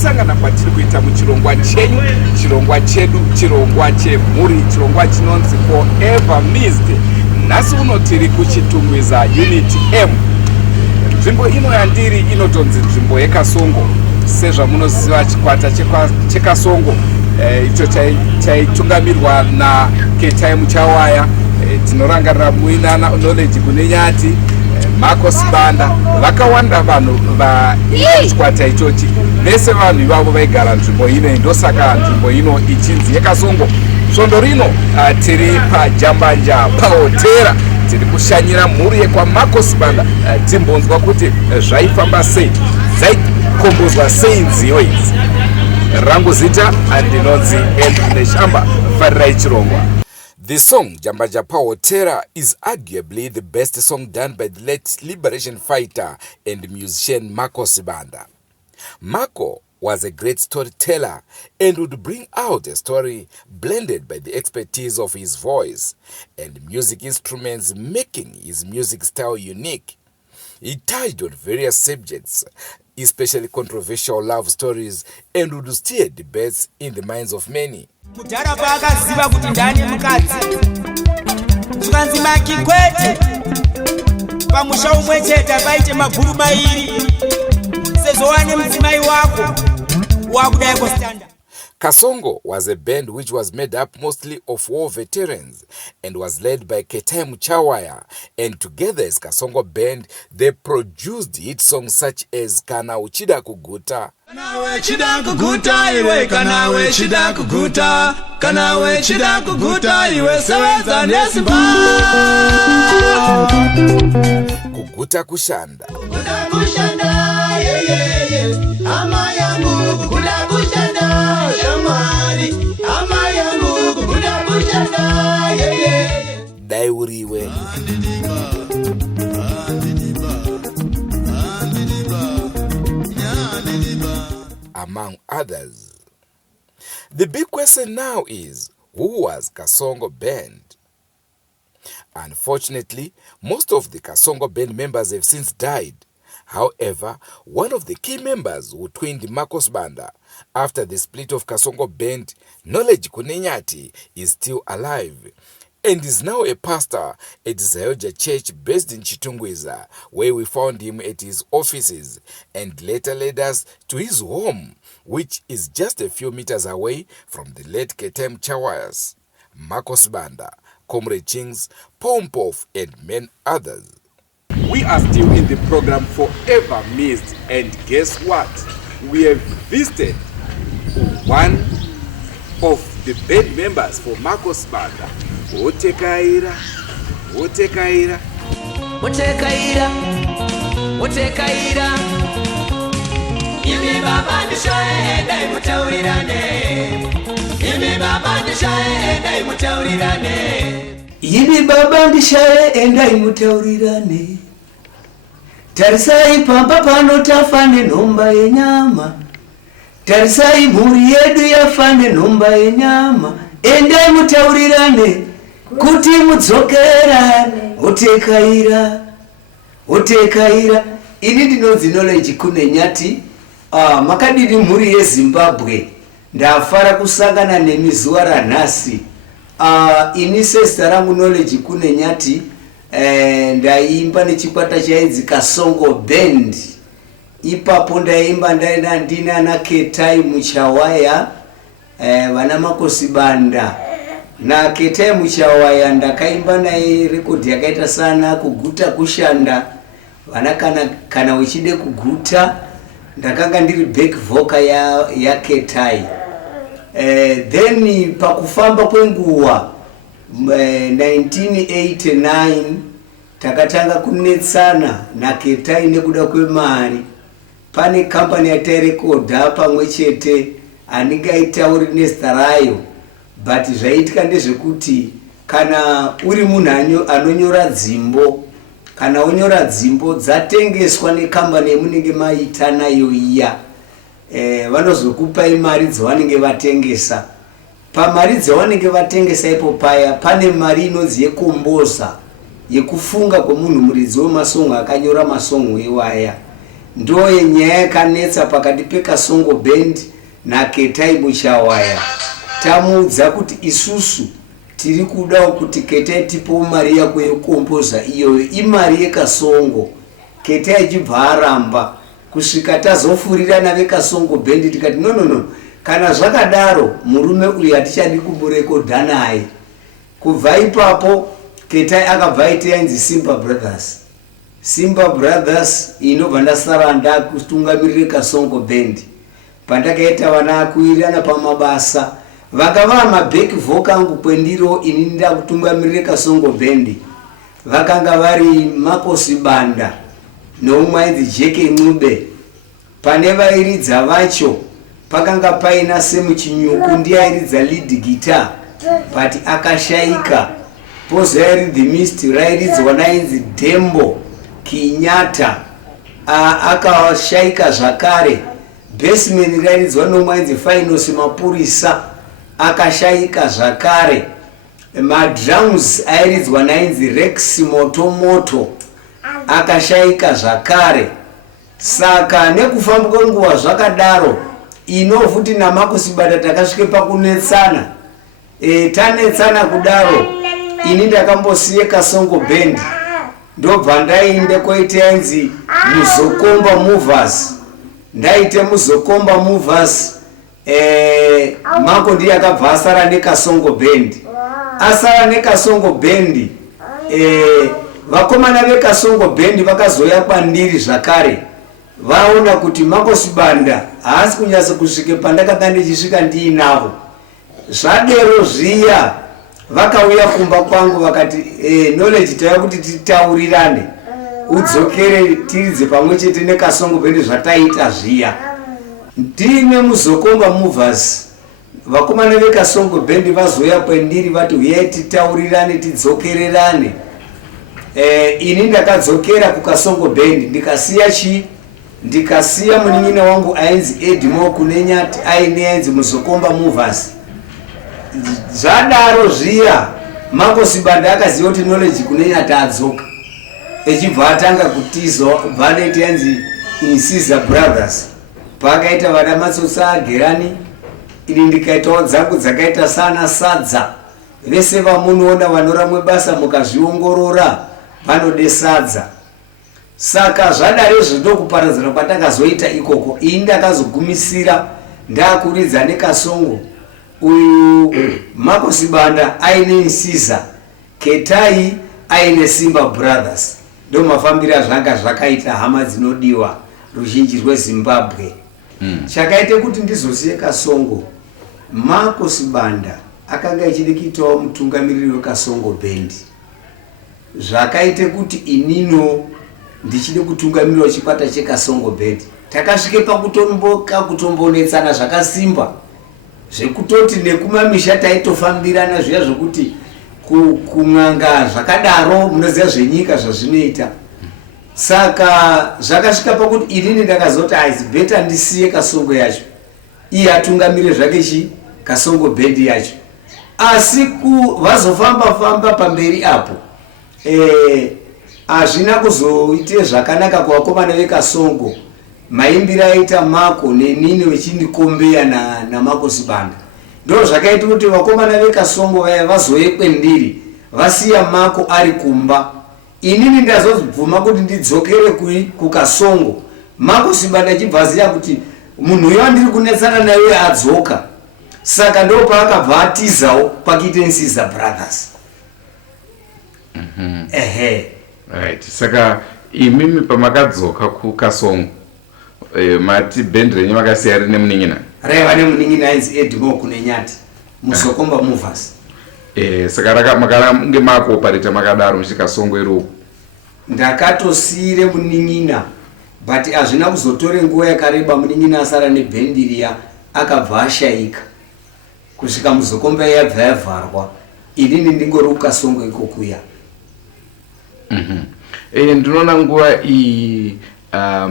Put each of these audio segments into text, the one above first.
kusangana kwatiri kuita muchirongwa chenyu, chirongwa chedu, chirongwa chemhuri, chirongwa chinonzi Forever Missed. Nhasi uno tiri kuchitungwiza unit M. Nzvimbo ino yandiri inotonzi nzvimbo yeKasongo, sezvamunoziva chikwata cheKasongo icho chaitungamirirwa naKetime Chawaya. Tinorangarira muinana knowledge kune nyati Marko Sibanda, vakawanda vanhu vachikwata ichochi, vese vanhu ivavo vaigara nzvimbo ino, ndosaka nzvimbo ino ichinzi yeKasongo. Svondo rino tiri pajambanja pahotera, tiri kushanyira mhuri yekwaMarko Sibanda, timbonzwa kuti zvaifamba sei, dzaikombozwa sei nziyo idzi. Rangu zita andinonzi Neshamba, farirai chirongwa. The song Jambanja Pahotera is arguably the best song done by the late liberation fighter and musician Marko Sibanda. Marko was a great storyteller and would bring out a story blended by the expertise of his voice and music instruments, making his music style unique. He touched on various subjects, especially controversial love stories, and would stir debates in the minds of many. Kudhara pakaziva kuti ndani mukadzi zvikanzi makikwete pamusha umwe chete paite maguru mairi sezowane mudzimai wako wakudai kostanda. Kasongo was a band which was made up mostly of war veterans and was led by Ketime Chawaya, and together as Kasongo Band they produced hit songs such as Kana Uchida Kuguta, Kanawe chida kuguta iwe, kanawe chida kuguta, kanawe chida kuguta iwe, sewenza nesimba Kuguta Kushanda, kuguta kushanda, ye ye ye, ama yangu kuguta kushanda, shamari, ama yangu kuguta kushanda, ye ye, Daiuriwe, among others. The big question now is, who was Kasongo Band? Unfortunately, most of the Kasongo Band members have since died. However, one of the key members who twinned Marko Sibanda after the split of Kasongo Band, Knowledge Kunenyati, is still alive and is now a pastor at Zayoja Church based in Chitungwiza, where we found him at his offices and later led us to his home, which is just a few meters away from the late Ketime Chawaya's, Marko Sibanda, Comrade Chings, Pompov, and many others. We are still in the program Forever Missed, and guess what? We have visited one of the band members for Marko Sibanda. Otekaira. Yimi baba nishae dai mutaurirane. Yimi baba nishae dai mutaurirane. Yimi baba nishae dai mutaurirane. Tarisai pamba pano tafane nomba yenyama. Tarisai mhuri yedu yafane nomba yenyama. Endai mutaurirane kuti mudzokerane. Otekaira. Ini ndinonzi Knowledge Kunenyati. Makadini mhuri yeZimbabwe ndafara kusangana nemizuva ranhasi. Ini sesta rangu Knowledge Kunenyati ndaimba nechikwata chainzi Kasongo Band. Ipapo ndaimba ndina na Ketime Chawaya, vana Marko Sibanda na Ketime Chawaya ndakaimba naye rekodi yakaita sana Kuguta Kushanda, vana kana uchide kuguta, ndakanga ndiri back vocal ya Ketime. Then pakufamba kwenguwa 1989 takatanga kunetsana na Ketime nekuda kwemari. Pane company yatarekodha pamwe chete aningaitauri nezita rayo, but zvaitika ndezvekuti kana uri munhu anonyora dzimbo, kana onyora dzimbo dzatengeswa nekambani yemunenge maita nayo iya, vanozokupai mari dzavanenge vatengesa. Pamari dzavanenge vatengesa ipo paya pane mari inonzi yekomboza, yekufunga kwemunhu muridzi wemasongo akanyora masongo iwaya. ndo yenyaya yakanetsa pakati peKasongo Band naKetai Muchawaya. Tamuudza kuti isusu tiri kuda kuti Ketai tipewo mari yako yekompoza iyoyo imari yeKasongo. Ketai achibva aramba kusvika tazofurirana veKasongo Band tikati no kana zvakadaro murume uyu hatichadi kumurekodha naye. Kubva ipapo Ketai akabva aita yanzi Simba Brothers inobva ndasara ndakutungamirire Kasongo Band. Pandakaita vana kuwirirana pamabasa vakava maback vocal angu kwendiro inini ndakutungamirire Kasongo Band vakanga vari Marko Sibanda noumwe ainzi Jeke Ngube. Pane vairidza vacho pakanga paina Semu Chinyuku ndiye airidza lead guitar but akashaika. Pozo yairi Mist rairidzwa nainzi Dembo Kinyata akashaika zvakare. Bassman rairidzwa noumwe ainzi Finals Mapurisa akashaika zvakare. Madrums airidzwa nainzi Rex Motomoto akashaika zvakare. Saka nekufamba kwenguva zvakadaro inofuti naMarko Sibanda takasvike pakunetsana. Tanetsana kudaro ini ndakambosiye Kasongo Band ndobva ndainde koite yanzi Muzokomba Movers. Ndaite Muzokomba Movers. Marko ndiye akabva asara neKasongo Band. Asara neKasongo Band. Vakomana veKasongo Band vakazoya kwandiri zvakare. Vaona kuti Marko Sibanda haasi kunyasa kusvike pandakanga ndichisvika ndiinavo. Zvadero zviya vakauya kumba kwangu vakati knowledge tauya kuti titaurirane udzokere tiridze pamwe chete neKasongo Band zvataita zviya. Ndine Muzokomba Movers vakomana veKasongo Band vazoya kwendiri vati uyai titaurirane tidzokererane. Ini ndakadzokera kuKasongo Band ndikasiya munin'ina wangu ainzi Edmo Kunenyati aine ainzi Muzokomba Movers. Zvadaro zviya Marko Sibanda akaziva kuti knowledge Kunenyati adzoka echibva atanga kutiza vanoita yanzi Insiza Brothers. Pakaita vana Matsotsa aGerani ini ndikaitawo dzangu dzakaita sana sadza. Vese vamunoona vanoramwe basa mukazviongorora vanode sadza. Saka zvadare zvidokuparadzana kwatakazoita ikoko ini ndakazogumisira ndakuridza neKasongo uyu Marko Sibanda aine Insiza, Ketai aine Simba Brothers. Ndo mafambira zvanga zvakaita hama dzinodiwa ruzhinji rweZimbabwe. Chakaite kuti ndizosiye Kasongo, Marko Sibanda akanga echide kuitawo mutungamiriri weKasongo Band. Zvakaite kuti inino ndichide kutungamirira chikwata cheKasongo Band. Takasvike kutombonetsana zvakasimba zvekutoti nekumamisha taitofambirana zviya zvokuti kun'anga zvakadaro munoziva zvenyika zvazvinoita. Saka zvakasvika pakuti inini ndakazoti aizi beta ndisiye Kasongo yacho iye atungamire zvake Kasongo Band yacho. Asi vazofamba pamberi apo hazvina kuzoite zvakanaka kuvakomana veKasongo. Maimbira aita Marko nenini vechindikombeya naMarko Sibanda. Ndo zvakaita kuti vakomana veKasongo vaya vazoye kwendiri vasiya Marko ari kumba. Inini ndazobvuma kuti ndidzokere kuKasongo. Marko Sibanda achibva aziya kuti munhu uyo andiri kunetsana naye adzoka. Saka ndo paakabva atizawo pakuite Insiza Brothers. Right. Saka imimi pamakadzoka kuKasongo mati band renyu makasiya rine munin'ina. Raiva nemunin'ina ainzi Edmo Kunenyati Muzokomba Movers. Saka makarange makuoparita makadaro muchikaSongo iroko. Ndakatosiyire munin'ina but hazvina kuzotore nguva yakareba munin'ina asara nebhendi riya akabva ashaika kusvika Muzokomba yabva yavharwa inini ndingori kuKasongo ikokuya. Ndinoona nguva iyi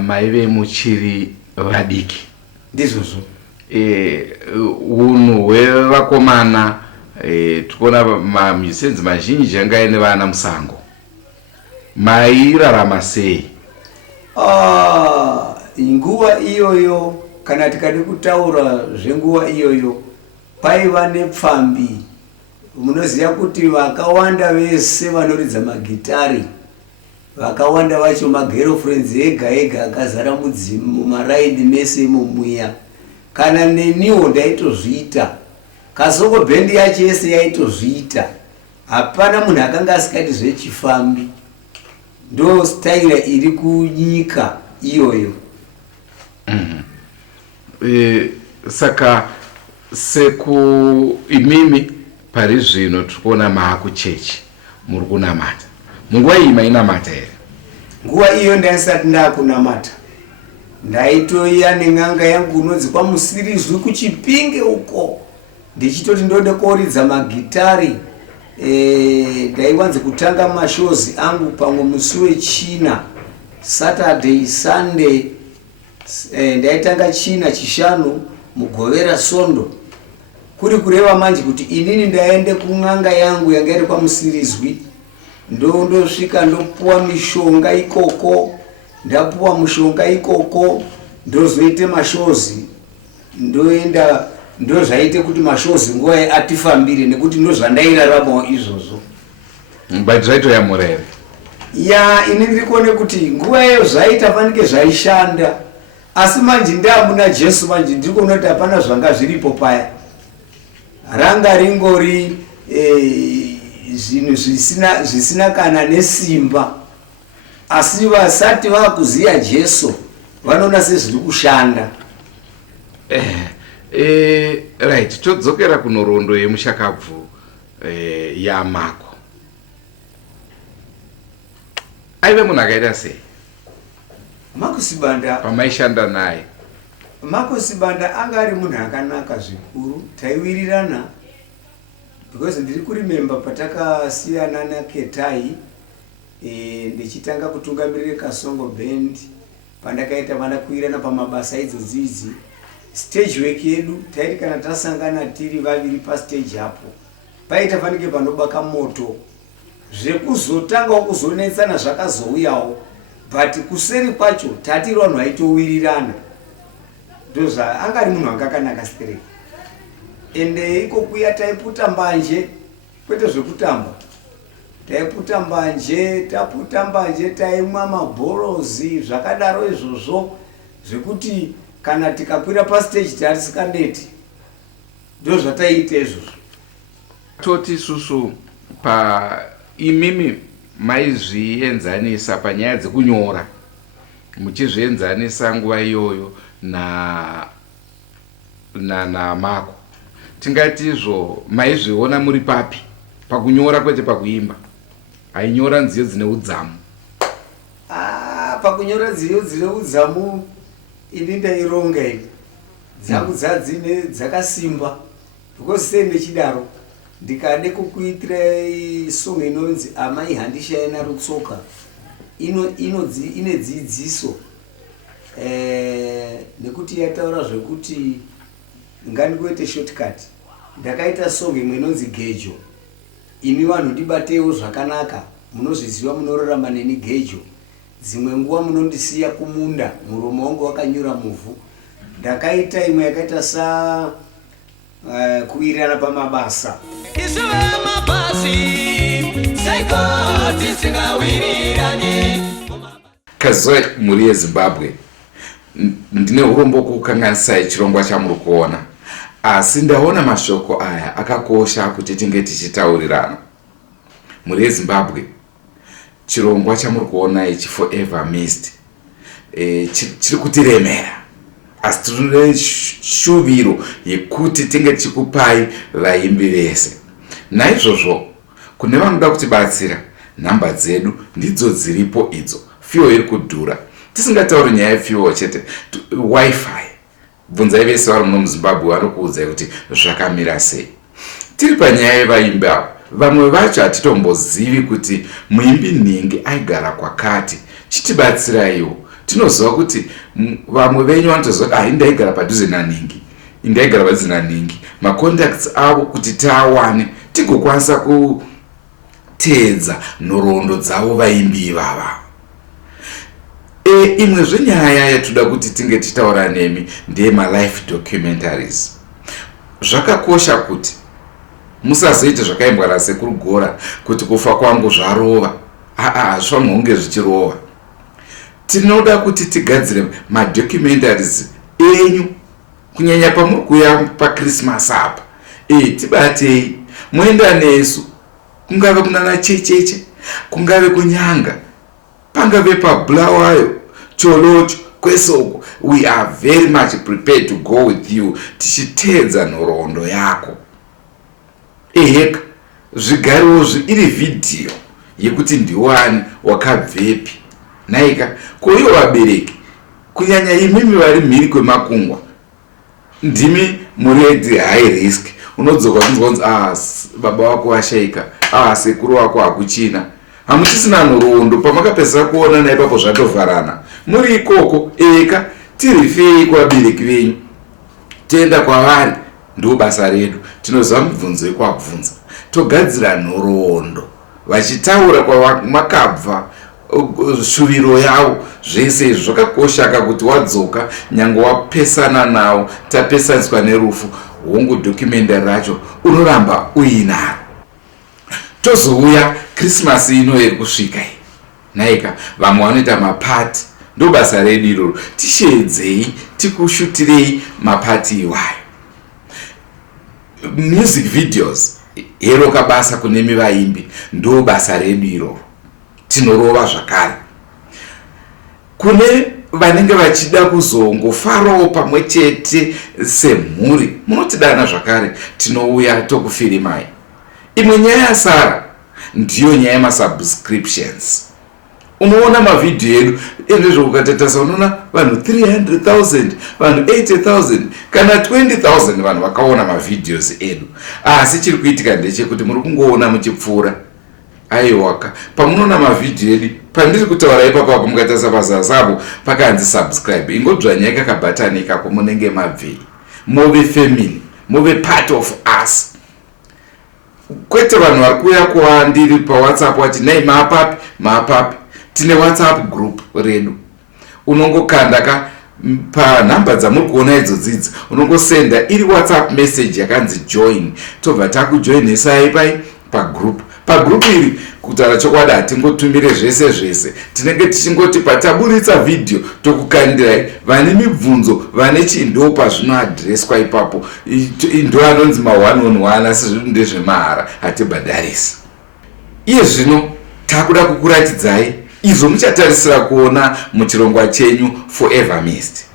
maive muchiri vadiki. Ndizvozvo. Unhu hwevakomana tikuona mamusicians mazhinji anga aine vana musango. Mairarama sei? nguva iyoyo kana tikade kutaura zvenguva iyoyo paiva nepfambi. Munoziva kuti vakawanda vese vanoridza magitari vakawanda vacho magirlfriends ega ega akazara mumaraidi mese mumuya. Kana neniwo ndaitozviita, Kasongo Band yacho yese yaitozviita. Hapana munhu akanga asikati zvechifambi. Ndo style iri kunyika iyoyo. Saka seku imimi pari zvino tikuona maakuchechi muri kunamata. Munguva iyi mainamata here? Nguva iyo ndaisati ndakunamata. Ndaitoiya nen'anga yangu unonzi kwaMusirizwi kuChipinge uko. Ndichitoti ndode koridza magitari. Ndaiwanze kutanga mashows angu pamwe musi wechina, Saturday, Sunday. Ndaitanga china chishanu mugovera Sondo. Kuri kureva manje kuti inini ndaende kun'anga yangu yanga iri kwaMusirizwi. Ndosvika ndopuwa mishonga ikoko. Ndapuwa mushonga ikoko ndozoite mashows. Ndoenda ndozvaite kuti mashows nguva atifambire nekuti ndozvandairaramawo izvozvo. But zvaito yamurere. Ya ini ndiri kuone kuti nguva iyo zvaita fanike zvaishanda. Asi manje ndamuna Jesu manje ndiri kuona kuti hapana zvanga zviripo paya. Ranga ringori zvinhu zvisina kana nesimba. Asi vasati vakuziya Jesu vanoona sezviri kushanda. Right, todzokera kunorondo yemushakabvu ya Marko. Aive munhu akaita sei? Marko Sibanda pamaishanda naye. Marko Sibanda anga ari munhu akanaka zvikuru. Taiwirirana because ndiri kurimemba patakasiyana naKetai. Ndichitanga kutungamirira Kasongo Band pandakaita vanakuirana pamabasa idzodzidzi. Stage work yedu taiti kana tasangana tiri vaviri pastage hapo paita fanike panobaka moto zvekuzotanga kuzonetsana zvakazouyawo, but kuseri kwacho tatiri vanhu vaitowirirana. Ndozva anga ari munhu akakanaka straight. Ende iko kuya taiputa mbanje kwete zvekutamba. Taiputa mbanje, taputa mbanje, taimwa mabhorozi zvakadaro izvozvo zvekuti kana tikakwira pastage tarisikandeti. Ndozvataiita izvozvo. Toti susu pa imimi maizvienzanisa panyaya dzekunyora, muchizvienzanisa nguva iyoyo na Marko. Tingati izvo maizviona muri papi pakunyora kwete pakuimba? Ainyora nziyo dzine udzamu. Pakunyora nziyo dzine udzamu ini ndaironga ini. Dzangu dzadzine dzakasimba. Because sende chidaro ndikade kukuitira song inonzi amai handishaina rutsoka. Ine dzidziso. Nekuti yataura zvekuti ngandigoite shortcut. Ndakaita song imwe inonzi Gejo. Imi vanhu ndibatewo zvakanaka, munozviziva munorarama neni Gejo. Dzimwe nguva munondisiya kumunda, muromo wangu wakanyura muvhu. Ndakaita imwe yakaita kuwirirana pamabasa. Isuwe mabasi, saiko tisingawirirane. Kazoe muri yeZimbabwe. Ndine urombo kukanganisa chirongwa chamuri kuona. Asi ndaona mashoko aya akakosha kuti tinge tichitaurirana. Muri yeZimbabwe, chirongwa chamuri kuona ichi Forever Missed chiri kutiremera. Asi tine shuviro yekuti tinge tichikupai vaimbi vese. Naizvozvo, kune vanoda kutibatsira, nhamba dzedu ndidzo dziripo idzo. Fiyo iri kudhura. Tisingatauri nyaya yefiyo chete, Wi-Fi. Bvunzai vese vari muno muZimbabwe vanokuudzai kuti zvakamira sei. Tiri panyaya yevaimbi avo, vamwe vacho hatitombozivi kuti muimbi nhingi aigara kwakati. Chitibatsiraiwo. Tinoziva kuti vamwe venyu vanotozoti indaigara padhuze naNhingi, indaigara padhuze naNhingi. Macontacts avo kuti taawane tigokwanisa kuteedza nhoroondo dzavo vaimbi ivava. Imwe zvenyaya yatoda kuti tinge tichitaura nemi ndeyema-life documentaries. Zvakakosha kuti musazoite zvakaimbwa nasekuru Gora kuti kufa kwangu zvarova. Hazvifanirwa kunge zvichirova. Tinoda kuti tigadzire madocumentaries enyu kunyanya pamuri kuya paChristmas apa. Tibatei muenda nesu, kungave kunana checheche, kungave kunyanga, pangave paBulawayo, Cholocho, Kasongo. We are very much prepared to go with you tichitedza nhoroondo yako. Heka zvigarewo iri vhidhiyo yekuti ndiwani wakabvepi. Naika koiwo vabereki, kunyanya imimi vari mhiri kwemakungwa, ndimi muri high risk. Unodzoka kunzwa baba wako washaika, sekuru wako hakuchina, hamuchisina nhoroondo, pamakapedzisa kuona naipapo zvatovharana muri ikoko. Eka tirifei kuvabereki venyu, toenda kwavari, ndo basa redu. Tinoziva mibvunzo yekwabvunza, togadzira nhoroondo, vachitaura kwamakabva, shuviro yavo, zvese izvi zvakakosha. Kuti wadzoka nyange wapesana nawo, tapesaniswa nerufu, hongu documentary racho unoramba uinaro. Tozouya Christmas ino iri kusvika iyi, naika vamwe vanoita mapati, ndo basa redu iroro. Tishedzei tikushutirei mapati iwayo. Music videos hero kabasa kunemi vaimbi, ndo basa redu iroro. Tinorova zvakare. Kune vanenge vachida kuzongofarawo pamwe chete semhuri, munotidana zvakare, tinouya tokufirimai. Imwe nyaya yasara ndiyo nyaya yemasubscriptions. Unoona mavidhiyo edu endezvo ukatatasa unoona vanhu 300,000, vanhu 80,000 kana 20,000 vanhu vakaona mavidhiyos edu. Asi chiri kuitika ndechekuti muri kungoona muchipfuura. Aiwaka pamunoona mavidhiyo edu, pandiri kutaura ipapo mukatarisa pazasi apo pakanzi subscribe, ingodzvanyai kakabhatani ikako, munenge mabvei, move family, move part of us. Kwete vanhu vari kuuya kuwandiri paWhatsApp wati nei maapapi. Tine WhatsApp group redu, unongokanda panhamba dzamuri kuona idzodzidzi, unongosenda iri WhatsApp message yakanzi join, tobva takujoinisai pagroup. Pagroup iri kutaura chokwadi hatingotumire zvese, tinenge tichingoti pataburitsa video tokukandirai vane mibvunzo, vane chindo pazvinoadhireswa ipapo. Ndo anonzi ma1on1, asi zvinhu ndezvemahara, hatibhadharisi. Iye zvino takuda kukuratidzai izvo muchatarisira kuona muchirongwa chenyu Forever Missed.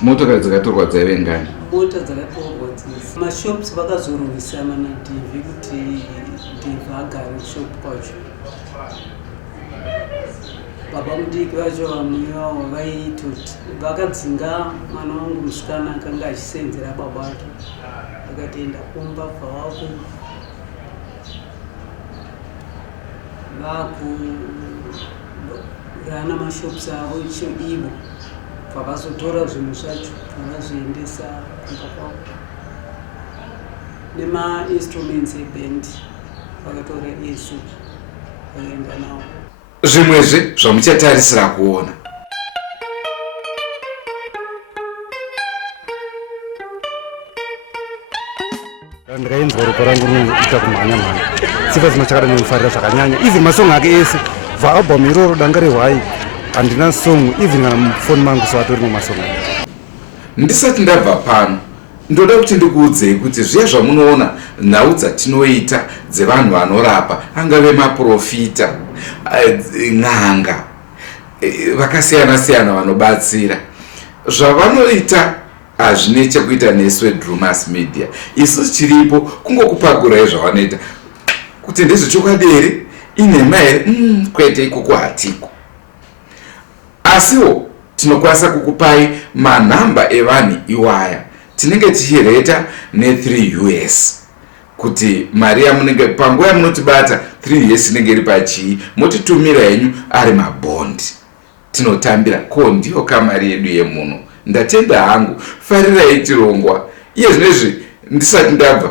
Motokari dzakatorwa dzaive ngani? Mota dzakatorwa dzisi. Mashops vakazorwisana naDhivi kuti Dhivi agare shop kwacho. Baba mudiki vacho vamwe vavo vaitoti vakadzinga mwana wangu musikana akanga achisenzera baba vacho, vakatoenda kumba kwavako vakurana mashops avo ivo, vakazotora zvinhu zvacho vakazoendesa kumba kwavo nema-instruments eband vakatora ese vakaenda navo. Zvimwezve zvamuchatarisira kuona. Ndikainzwa ropa rangu rinoita kumhanya-mhanya, tsiva dzinochakada nemifarira zvakanyanya. Even masong ake ese bvaabhamu iroro danga rehwai handina song, even kana mufoni mangu soatorimo masong. Ndisati ndabva pano, ndoda kuti ndikuudzei kuti zviya zvamunoona nhau dzatinoita dzevanhu vanorapa, angave maprofita, n'anga, vakasiyana-siyana vanobatsira, zvavanoita hazvine chekuita nesu Drumas Media. Isusu chiripo kungokupakurai zvavanoita kuti ndezvechokwadi here, inhema here, kwete ikoko hatiko. Asiwo tinokwanisa kukupai manhamba evanhu iwaya, tinenge tichireta ne3 US kuti mari yamunenge panguva yamunotibata 3 US inenge iri pachii, motitumira henyu ari mabondi. Tinotambira ko ndiyo kamari yedu yemuno. Ndatenda hangu, farirai chirongwa. Iye zvinezvi ndisati ndabva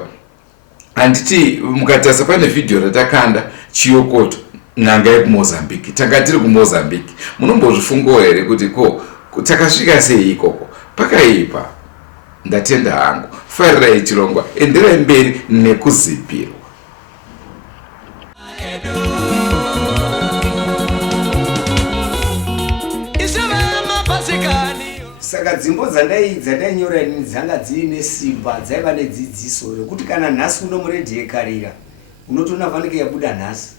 handiti mukatasa pane vhidhiyo ratakanda chiyokoto n'anga yekumozambique tanga tiri kumozambique munombozvifungawo here kuti ko takasvika sei ikoko pakaipa ndatenda hangu farirai chirongwa enderai mberi nekuzipirwa. Saka dzimbo dzandainyora ini dzanga dziine simba dzaiva nedzidziso rekuti kana nhasi uno muredhiyekarira unotoona fanike yabuda nhasi.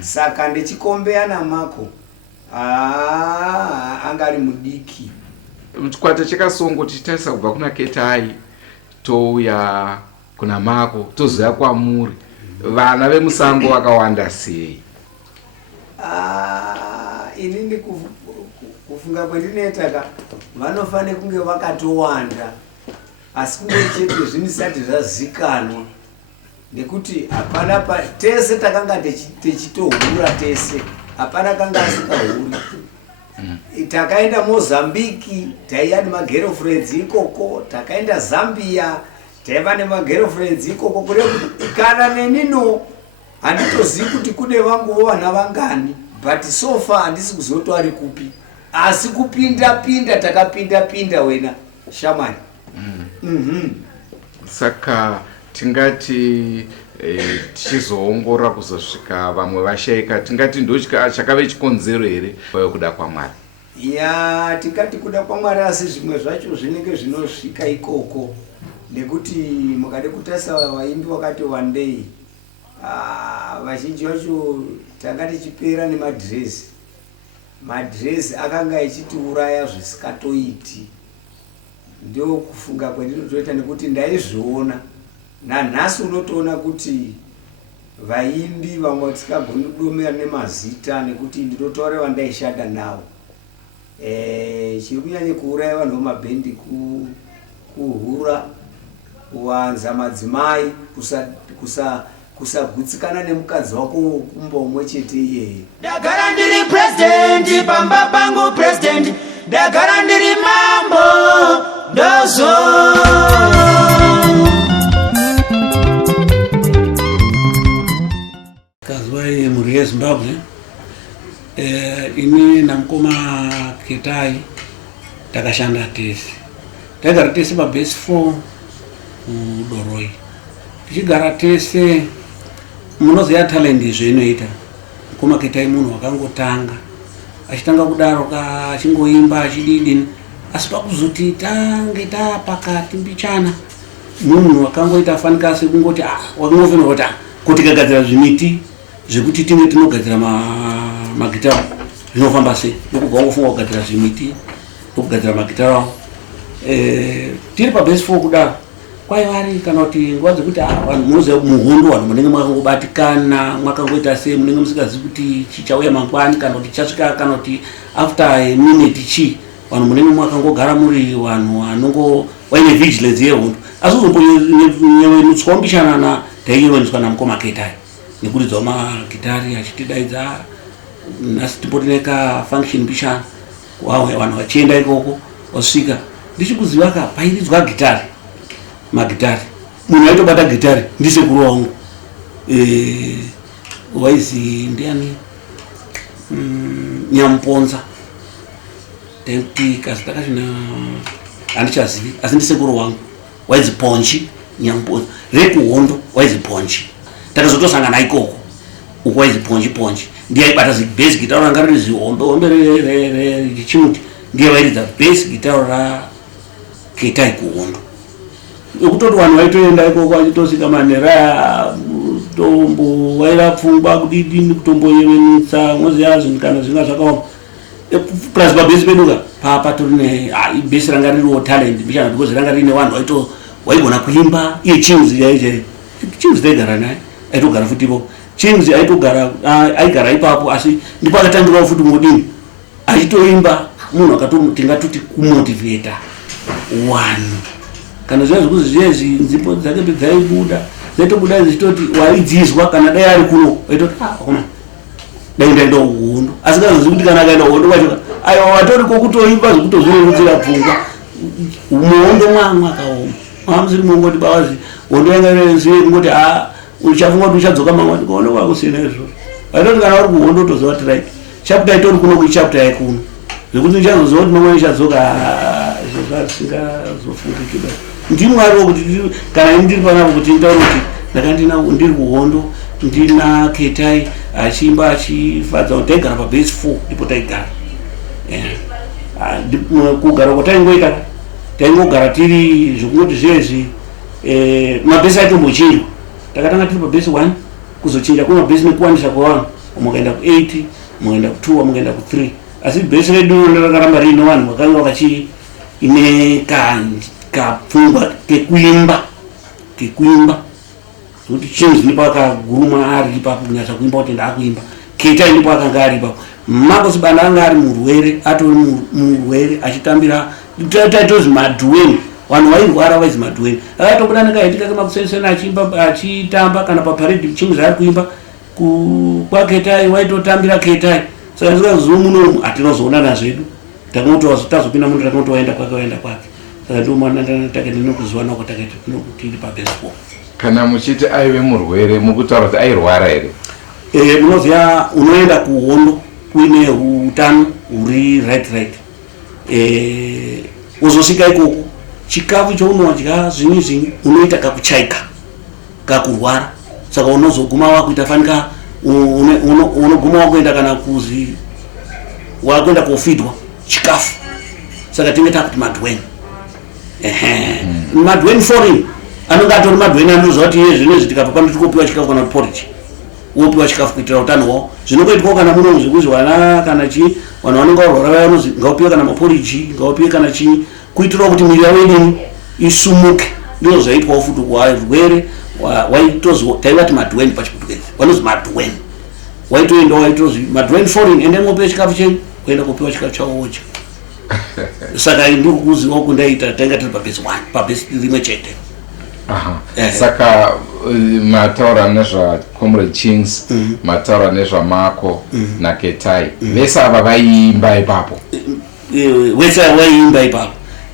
Saka ndichikombeya naMarko anga ari mudiki. Chikwata chekasongo tichitarisa kubva kuna Ketai touya kuna Marko tozoya kwamuri vana vemusango vakawanda sei? Inini kufunga kwendinoita vanofane kunge vakatowanda asi kunge chete zvinisati zvazikanwa nekuti hapana tese takanga techitohura tese hapana kanga asingahuri. Takaenda Mozambique taiya nemagirlfriends ikoko, takaenda Zambia taiva nemagirlfriends ikoko, kurekuti kana nenino handitozivi kuti kune vanguvo vana vangani, but so far handisi kuzoto ari kupi, asi kupinda takapinda wena shamani. Saka tingati tichizoongora kuzosvika vamwe vashaika tingati ndo chakave chikonzero here kuda kwaMwari? Ya tikati kuda kwaMwari, asi zvimwe zvacho zvinenge zvinosvika ikoko nekuti mukade kutarisa vaimbi vakati one day vazhinji vacho tanga tichipera nemadhirezi. Madhirezi akanga echitiuraya zvisikatoiti. Ndio kufunga kwendinotoita nekuti ndaizviona nanhasi unotoona kuti vaimbi vamwe tisikagoni kudomera nemazita nekuti ndinotaura vandaishanda navo. Chiri kunyanya kuuraya vanhu vemabhendi kuhura, kuwanza madzimai, kusagutsikana nemukadzi wako kumba umwe chete iyeye. Ndagara ndiri president, pamba pangu president, ndagara ndiri mambo, ndozo. Kazwai muri yeZimbabwe, ini namukoma Ketai takashanda tese. Tagara tese pabase 4 kudoroi. Tichigara tese munoziya talent zveinoita. Mukoma Ketai munhu wakangotanga. Achitanga kudaro achingoimba achidini. Asi pakuzoti tange tapakati mbichana. Munhu wakangoita afanika sekungoti wakangofena kuti kuti kagadzira zvimiti zvekuti tinge tinogadzira magitara zvinofamba sei, ndokubva wangofunga kugadzira zvimiti ndokugadzira magitara. Tiri pabase 4 kudaro kwaivari kana kuti nguva dzekuti vanhu munoziva muhondo vanhu munenge makangobatikana mwakangoita sei, munenge musingazivi kuti chichauya mangwani kana kuti chichasvika kana kuti after a minute chi vanhu munenge mwakangogara muri vanhu vanongo vaine vigilance yehondo. Asi uzombonyevenutswa mbichanana taiyevenutswa namukoma Ketai nekuridzawo magitari achitidaidza nhasi timbotineka function mbishana vanhu vachienda ikoko wasvika ndichikuziva pairidzwa gitari magitari munhu aitobata gitari ndisekuru wangu waizi ndiani Nyamponza tekuti kazita kachina handichazivi asi ndisekuru wangu waizi Ponchi Nyamponza rekuhondo waizi Ponchi. Takazotosangana ikoko uko waizi Ponchi ndiye aibata zibase gitara ranga riri zihombe richimuti ndiye vairidza base gitara ra Ketai kuhondo. Ukutoti vanhu vaitoenda ikoko vachitosvika manhera mutombo vairapfungwa kudidini kutomboyevenutsa mwoziya zvinhu kana zvinga zvakaoma plus pabase peduka patorine ibase ranga ririwo talent mbishana because ranga rine vanhu waigona kuimba iye Chingzi taigara naye aitogara futi ipo. Chingzi aigara ipapo asi ndipo akatangirawo futi modini achitoimba munhu akatotingatoti kumotivata vanhu kana zviya zvekuzi zviyezvi nzimbo dzake dzaibuda dzaitobuda zichitoti waidzizwa kana dai ari kuno waitoti dai ndaenda uhondo asi kazozivi kuti kana akaenda uhondo kwacho aiwa watori kokutoimba zvekutozvirerutsira pfungwa muhondo mwamwe akaoma mwamziri mongoti bawazi hondo yanga renziwe ngoti uchafunga kuti uchadzoka mangwani kuhondo kwakusina izvozvo aitoti kana uri kuhondo utoziva kuti right chapter itori kuno kuichapter yaikuno zvekuti ndichazoziva kuti mangwani ichadzoka zvozvasingazofungiki ndimwari wokuti kana ndiri panapo kuti nditaura kuti ndiri kuhondo ndina Ketai achimba achifadza kuti taigara pabase 4 ndipo taigara kugara kwataingoita taingogara tiri zvekungoti zvezvi mabhesi aitombochirwa takatanga tiri pabase 1 kuzochinja kwemabhesi nekuwandisa kwavanhu mukaenda ku8 mukaenda ku2 mukaenda ku3 asi bhesi redu rakaramba riine vanhu vakanga vachiine kapfungwa kekuimba zvokuti chinhu ndipo akaguruma ari ipapo kunyatsa kuimba kuti ndaakuimba Ketai ndipo akanga ari ipapo Marko Sibanda anga ari murwere atori murwere achitambira taitozi madhuweni vanhu vairwara vaizi madhuweni akatobuda nekaitika kemakusensena achitamba kana paparedi chimwe zvaari kuimba kwaKetai waitotambira Ketai saka ndikazuva munomu hatinozoonana zvedu tazopinda muno takotowaenda kwake waenda kwake saka ndio mwana take ndinokuzivana kwatakaita tiri pabase 4 kana muchiti aive murwere mukutaura kuti airwara here munoziva unoenda kuhondo kuine utano huri right uzosvika ikoko chikafu chounodya zvimwe unoita kakuchaika kakurwara saka unozoguma wakuita fanika unoguma wakuenda kana kuzi wakuenda kofidwa chikafu saka tinge takuti madweni madweni foreign anonge atori madweni anoziva kuti iye zvinezvi tikabva pano tikopiwa chikafu kana porridge wopiwa chikafu kuitira utano hwavo zvinongoitwa kana muno zvekuzi vana kana chii vanhu vanenge varwara vaya vanozi ngaupiwe kana maporiji ngaupiwe kana chii kuitirawo kuti miviri yavo idini isumuke ndizvo zvaitwawo futi varwere taivati madweni pachiportuguese vanozi madweni waitoenda waitozi madweni foreign ende mopiwe chikafu chenyu kuenda kupiwa chikafu chavo wocha saka ndiri kuzivawo kundaita tainga tiri pabase 1 pabase rimwe chete saka mataura nezvacomrade Chings mataura nezvaMarko naKetai vese ava vaiimba ipapo vese vaiimba ipapo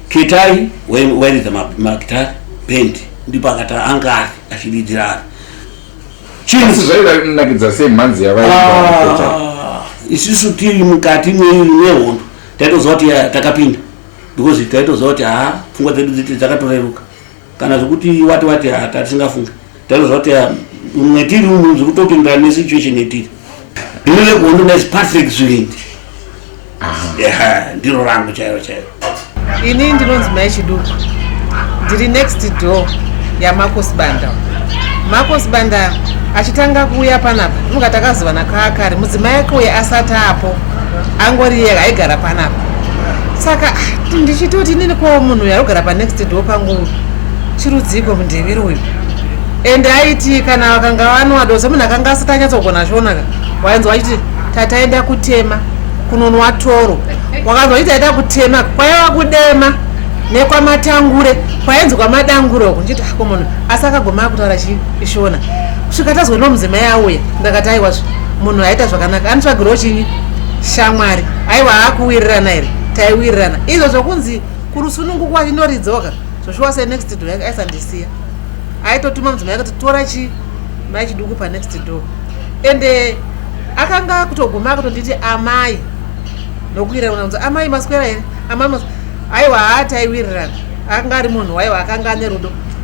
Ketai wairidza magitari band ndipo akati anga ari achiridzira ari Chings zvairanakidza sei mhanzi yavaiimba isusu tiri mukati mehondo taitoziva kuti takapinda because taitoziva kuti pfungwa dzedu dziti dzakatoreruka kana zvokuti wati hatatingafunga taitoziva kuti mwetiri umu zvekutopindira nesituation yetiri ndinode kuhondo naisi Patrick Zwilindi ndiro rangu chaivo ini ndinonzi mai chiduku ndiri next door yaMarko Sibanda. Marko Sibanda achitanga kuuya panapa inga takazivana kaakare mudzimai akuuya asati apo angori iye aigara panapa saka ndichitoti inini kwawo munhu yarogara panext door pangu chirudziko mundeveri uyu ende aiti kana vakanga vanowadosa munhu akanga asati anyatsogona zvonaka wainzi wachiti tataenda kutema kunonwa toro wakanzi wachiti aida kutema kwaiva kudema nekwamatangure kwainzi kwamadangure uku ndichiti ako munhu asi akagoma akutaura chishona kusvika tazwa nomudzimai auya ndakati aiwazvo munhu aita zvakanaka anotsvagirawo chinyi shamwari aiwa akuwirirana here taiwirirana izvo zvokunzi kurusununguku inoridzoka zvoshuwa senext door yake aisandisiya aitotuma mudzimai akati tora mai chiduku panext door ende akanga kutoguma akatonditi amai nokuwirirana kunzi amai maswera here amai aiwa haataiwirirana akanga ari munhu waiwa akanga ane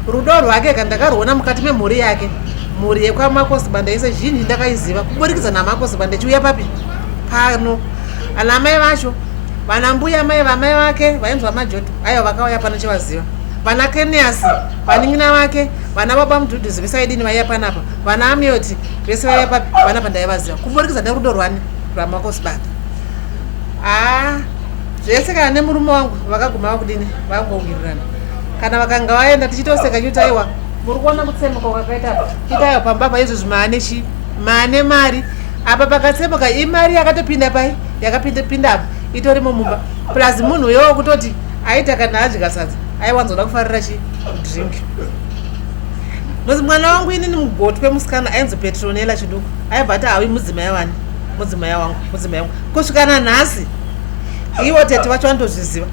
rudo rwake kandakarwona mukati memhuri yake mhuri yekwaMarko Sibanda yese zhinji ndakaiziva kuburikidza naMarko Sibanda chiuya papi pano ana mai vacho vana mbuya mai vamai vake vainzwa majoto aiwa vakauya pano chivaziva vana Keniasi vaning'ina vake vana baba mudhudhuzi vese vaidini vaiya panapa vana Amioti vese vaiya papi vanapa ndaivaziva kuburikidza nerudo rwaMarko Sibanda zvese kana nemurume wangu vakaguma vakudini vangowirirana kana vakanga vaenda tichitoseka chuti aiwa muri kuona kutsemuka kwakaita chitaiwa pambapa izvozvi maane mari apa pakatsemuka imari yakatopinda pai yakapinda apa itorimo mumba plus munhu yowo kutoti aita kana adya sadza aiwanzoda kufarira chidrinki nozi mwana wangu inini mugotwe musikana ainzi Petronella chiduku aibva ati hawi mudzimai wangu kusvikana nhasi ivo tete vacho vanotozviziva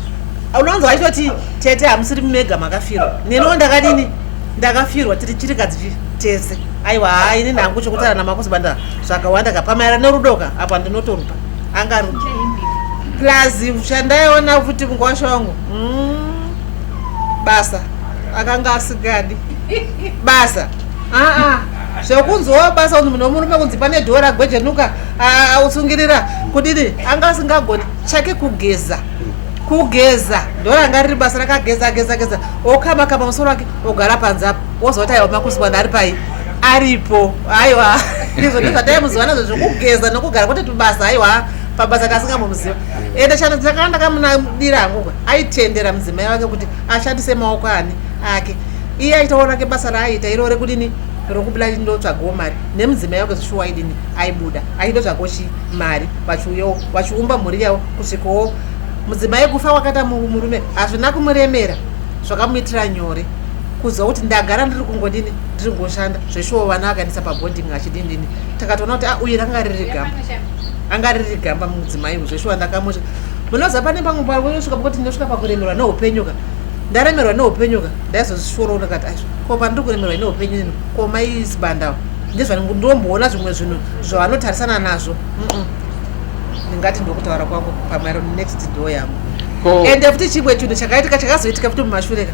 unonzwa achitoti tete hamusiri mumega makafirwa neniwo ndakadini ndakafirwa tiri chirikadzi tese aiwa hai ini nhangu chokutara namakosibanda zvakawanda kapamaira nerudoka apa ndinotorupa angarupa plus chandaiona futi mungwasha wangu basa akanga asigadi basa zvekunzwawo basa kuti munhu murume kunzi pane dhora gwejenuka usungirira kudini anga asingagoni chake kugeza ndora anga riri basa rakageza okama musoro wake ogara panze apo wozoti aiwa makosibanda ari pai aripo aiwa izvo ndizvataimuziva nazvo zvokugeza nokugara kuti tubasa aiwa pabasa tasingamuziva ende chano dzakanda kamunadira hangu aitendera mudzimai wake kuti ashandise maoko ake iye aitaona ke basa raaiita iro rekudini rokubila ndotsvagawo mari nemudzimai wake zvishuwa idini aibuda aindotsvagochi mari vachiumba mhuri yavo kusvikawo mudzimai kufa wakata murume hazvina kumuremera zvakamuitira nyore kuziva kuti ndagara ndiri kungodini ndiri ngoshanda zveshuwa vana vakaendesa pabhoding achidindini takatoona kuti uyu anga riri gamba mudzimai zveshuwa ndakamusha munoziva pane pamwe panosvika pakuti ndosvika pakuremerwa neupenyuka ndaremerwa neupenyuka ndaizozvishoroona kati aizvo ko pandiri kuremerwa neupenyu nini ko maisibanda ndizvandomboona zvimwe zvinhu zvavanotarisana nazvo ndingati ndokutaura kwangu pamairo next door yangu ende futi chimwe chinhu chakaitika chakazoitika futi mumashureka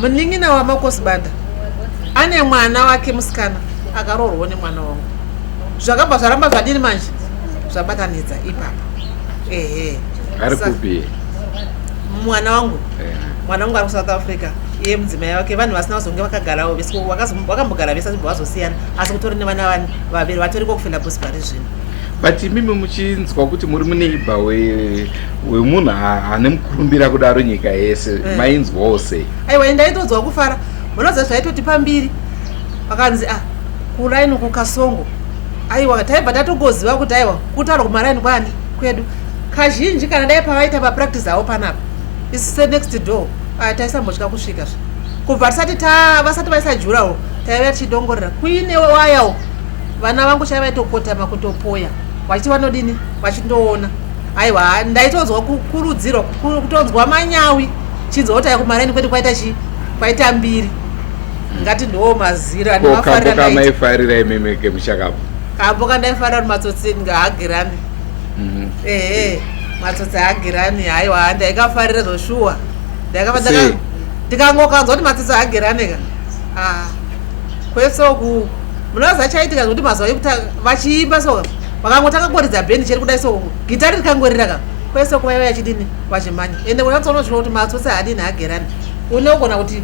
munin'ina wamakosibanda ane mwana wake musikana akaroorwawo nemwana wangu zvakabva zvaramba zvadini manje zvabatanidza ipapo ari kupi mwana wangu ari kuSouth Africa iye mudzimai wake vanhu vasina kuzonge vakagarawo vese vakambogara vese achibva vazosiyana asi kutori nevana vaviri vatoriko kufenda bosibari zvino but imimi muchinzwa kuti muri muneiba wemunhu ane mukurumbira kudaro nyika yese mainzwawo sei aiwa ndaitodzwa kufara munoziva zvaitoti pambiri vakanzi kuraini kukasongo aiwa taibva tatogoziva kuti aiwa kutaura kumaraini kwani kwedu kazhinji kana dai pavaita papractice avo panapa isise next door taisambotya kusvikazve kubva vasati vaisa jurawo taiva tichidongorera kuine wayawo vana vangu chavaitokotama kutopoya vachiti vanodini vachindoona aiwa ndaitonzwa kukurudzirwa kutonzwa manyawi chinzwa kuti aikumaraini kwedu kwaita mbiri ngati ndo maziro anemaifarira imemeke muchakapo kambo kandaifarira kuti matsotsi ngaagirani matsotsi aagirani aiwa ndaikafarira zvoshuwa ndikangokanzwa kuti matsotsi aagiranika kwesoku munoziva chaitika zvokuti mazuva ekuti vachiimba so vakangotangangoridza bhendi cheri kudai so gitari rikangorira kwese kuvaiva yachidini vachimanya ende unatsoona zvino kuti matsotsi adini agerani unogona kuti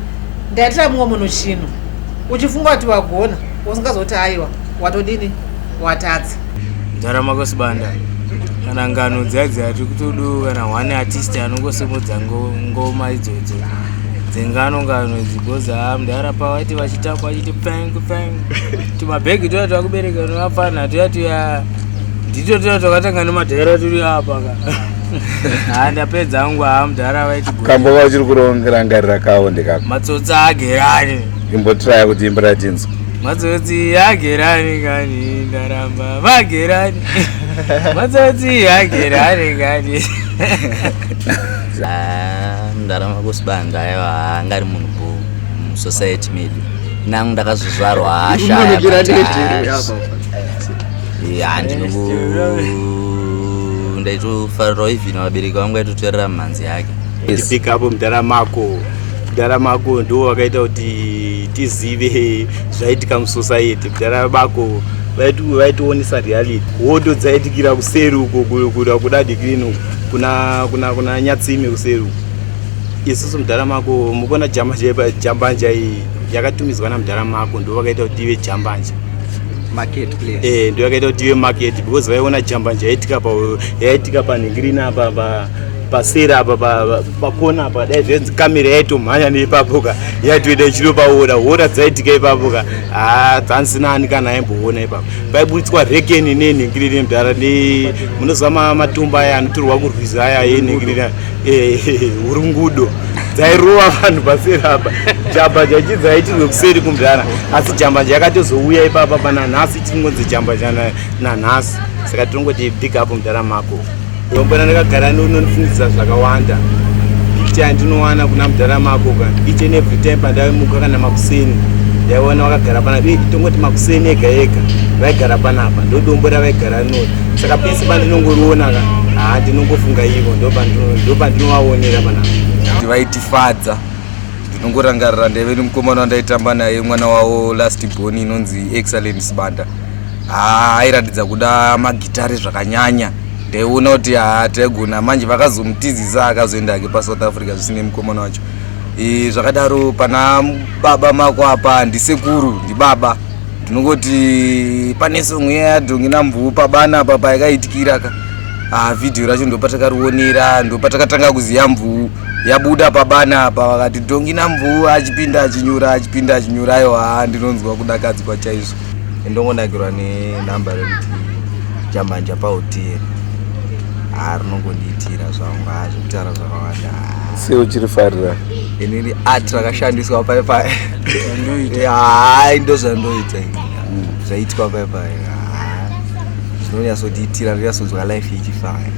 ndaitira mumwe munhu chino uchifunga kuti wagona usingazoti aiwa watodini watadzi ndaramakosibanda kana ngano dziadzia tiri kutodu kana one artist anongosimudza ngoma idzodzo dzengano dzibhoza mudara waiti vachitamba vachiti peng timabhegi toya twakubereka novapana toya ndito toya twakatanga nemadhaira tiri apa ndapedza angu mudhara vaiti kambo vachiri kurongerangarira kawo ndikako matsotsi agerani imbotiraya kuti imbira tinzwa matsotsi agerani kani ndaramba vagerani matsotsi agerani kani ndaramakosibanda aiwa angari munhu musociety medu nangu ndakazozvarwa ashaya ndaitofarirawo ivhini vabereki vangu aitotorera mumhanzi yake pick up mudhara mako ndo wakaita kuti tizive zvaitika musociety mudhara mako vaitoonesa reality hodo dzaitikira kuseri uko kuda digrino kuna nyatsime kuseri uko isusu mudhara mako mukona jambanja iyi yakatumidzwa namudhara mako ndo vakaita kuti tive jambanja market place ndo yakaita kuti tive market because vaiona jambanja yaitika panhingirina pasera apa pakona apa dai zvenzi kamera yaitomhanya neipapoka yaitoita ichiro hora dzaitika ipapoka dzanisina ani kana aimboona ipapo paibutswa rekeni nenhingirira mudhara munoziva matumba aya anotorwa kurwiza aya yenhingirira hurungudo dzairova vanhu pasera apa jambanja ichi dzaitirwe kuseri kumudhara asi jambanja yakatozouya ipapa pananhasi tinongonzi jambanja nanhasi saka tinongoti pick up mudhara mako ndombona ndakagara nonofundisa zvakawanda gift yandinowana kuna mudhara mako ka each and every time pandaimuka kana makuseni ndaiona wakagara panapa tongoti makuseni ega ega vaigara panapa ndodombo ravaigara nori saka pese pandinongoriona ka ndinongofunga ivo ndo pandinovaonera panapa ndivaitifadza ndinongorangarira ndaive nemukomana wandaitamba naye mwana wavo last born inonzi excellent Sibanda. Airatidza kuda magitari zvakanyanya ndaiona kuti taigona manje vakazomutizisa akazoenda ke paSouth Africa zvisine mukomana wacho. Zvakadaro pana baba mako apa ndisekuru ndibaba ndinongoti pane song yadhongi namvuu pabana apa paikaitikira ka video racho ndopatakarionera ndopatakatanga kuziya mvuu yabuda pabana apa vakati dhongi namvuu achipinda achinyura aiwa ndinonzwa kudakadzwa chaizvo. Ndongonakirwa nenhamba rekuti jambanja pahoteri rinongondiitira zvangu zvekutaura zvakawanda seuchirifarira inini ati rakashandiswa paipai ndo zvandoita zvaitwa paipai zvinonyatsotiitira rinyatsonzwa life ichifaya.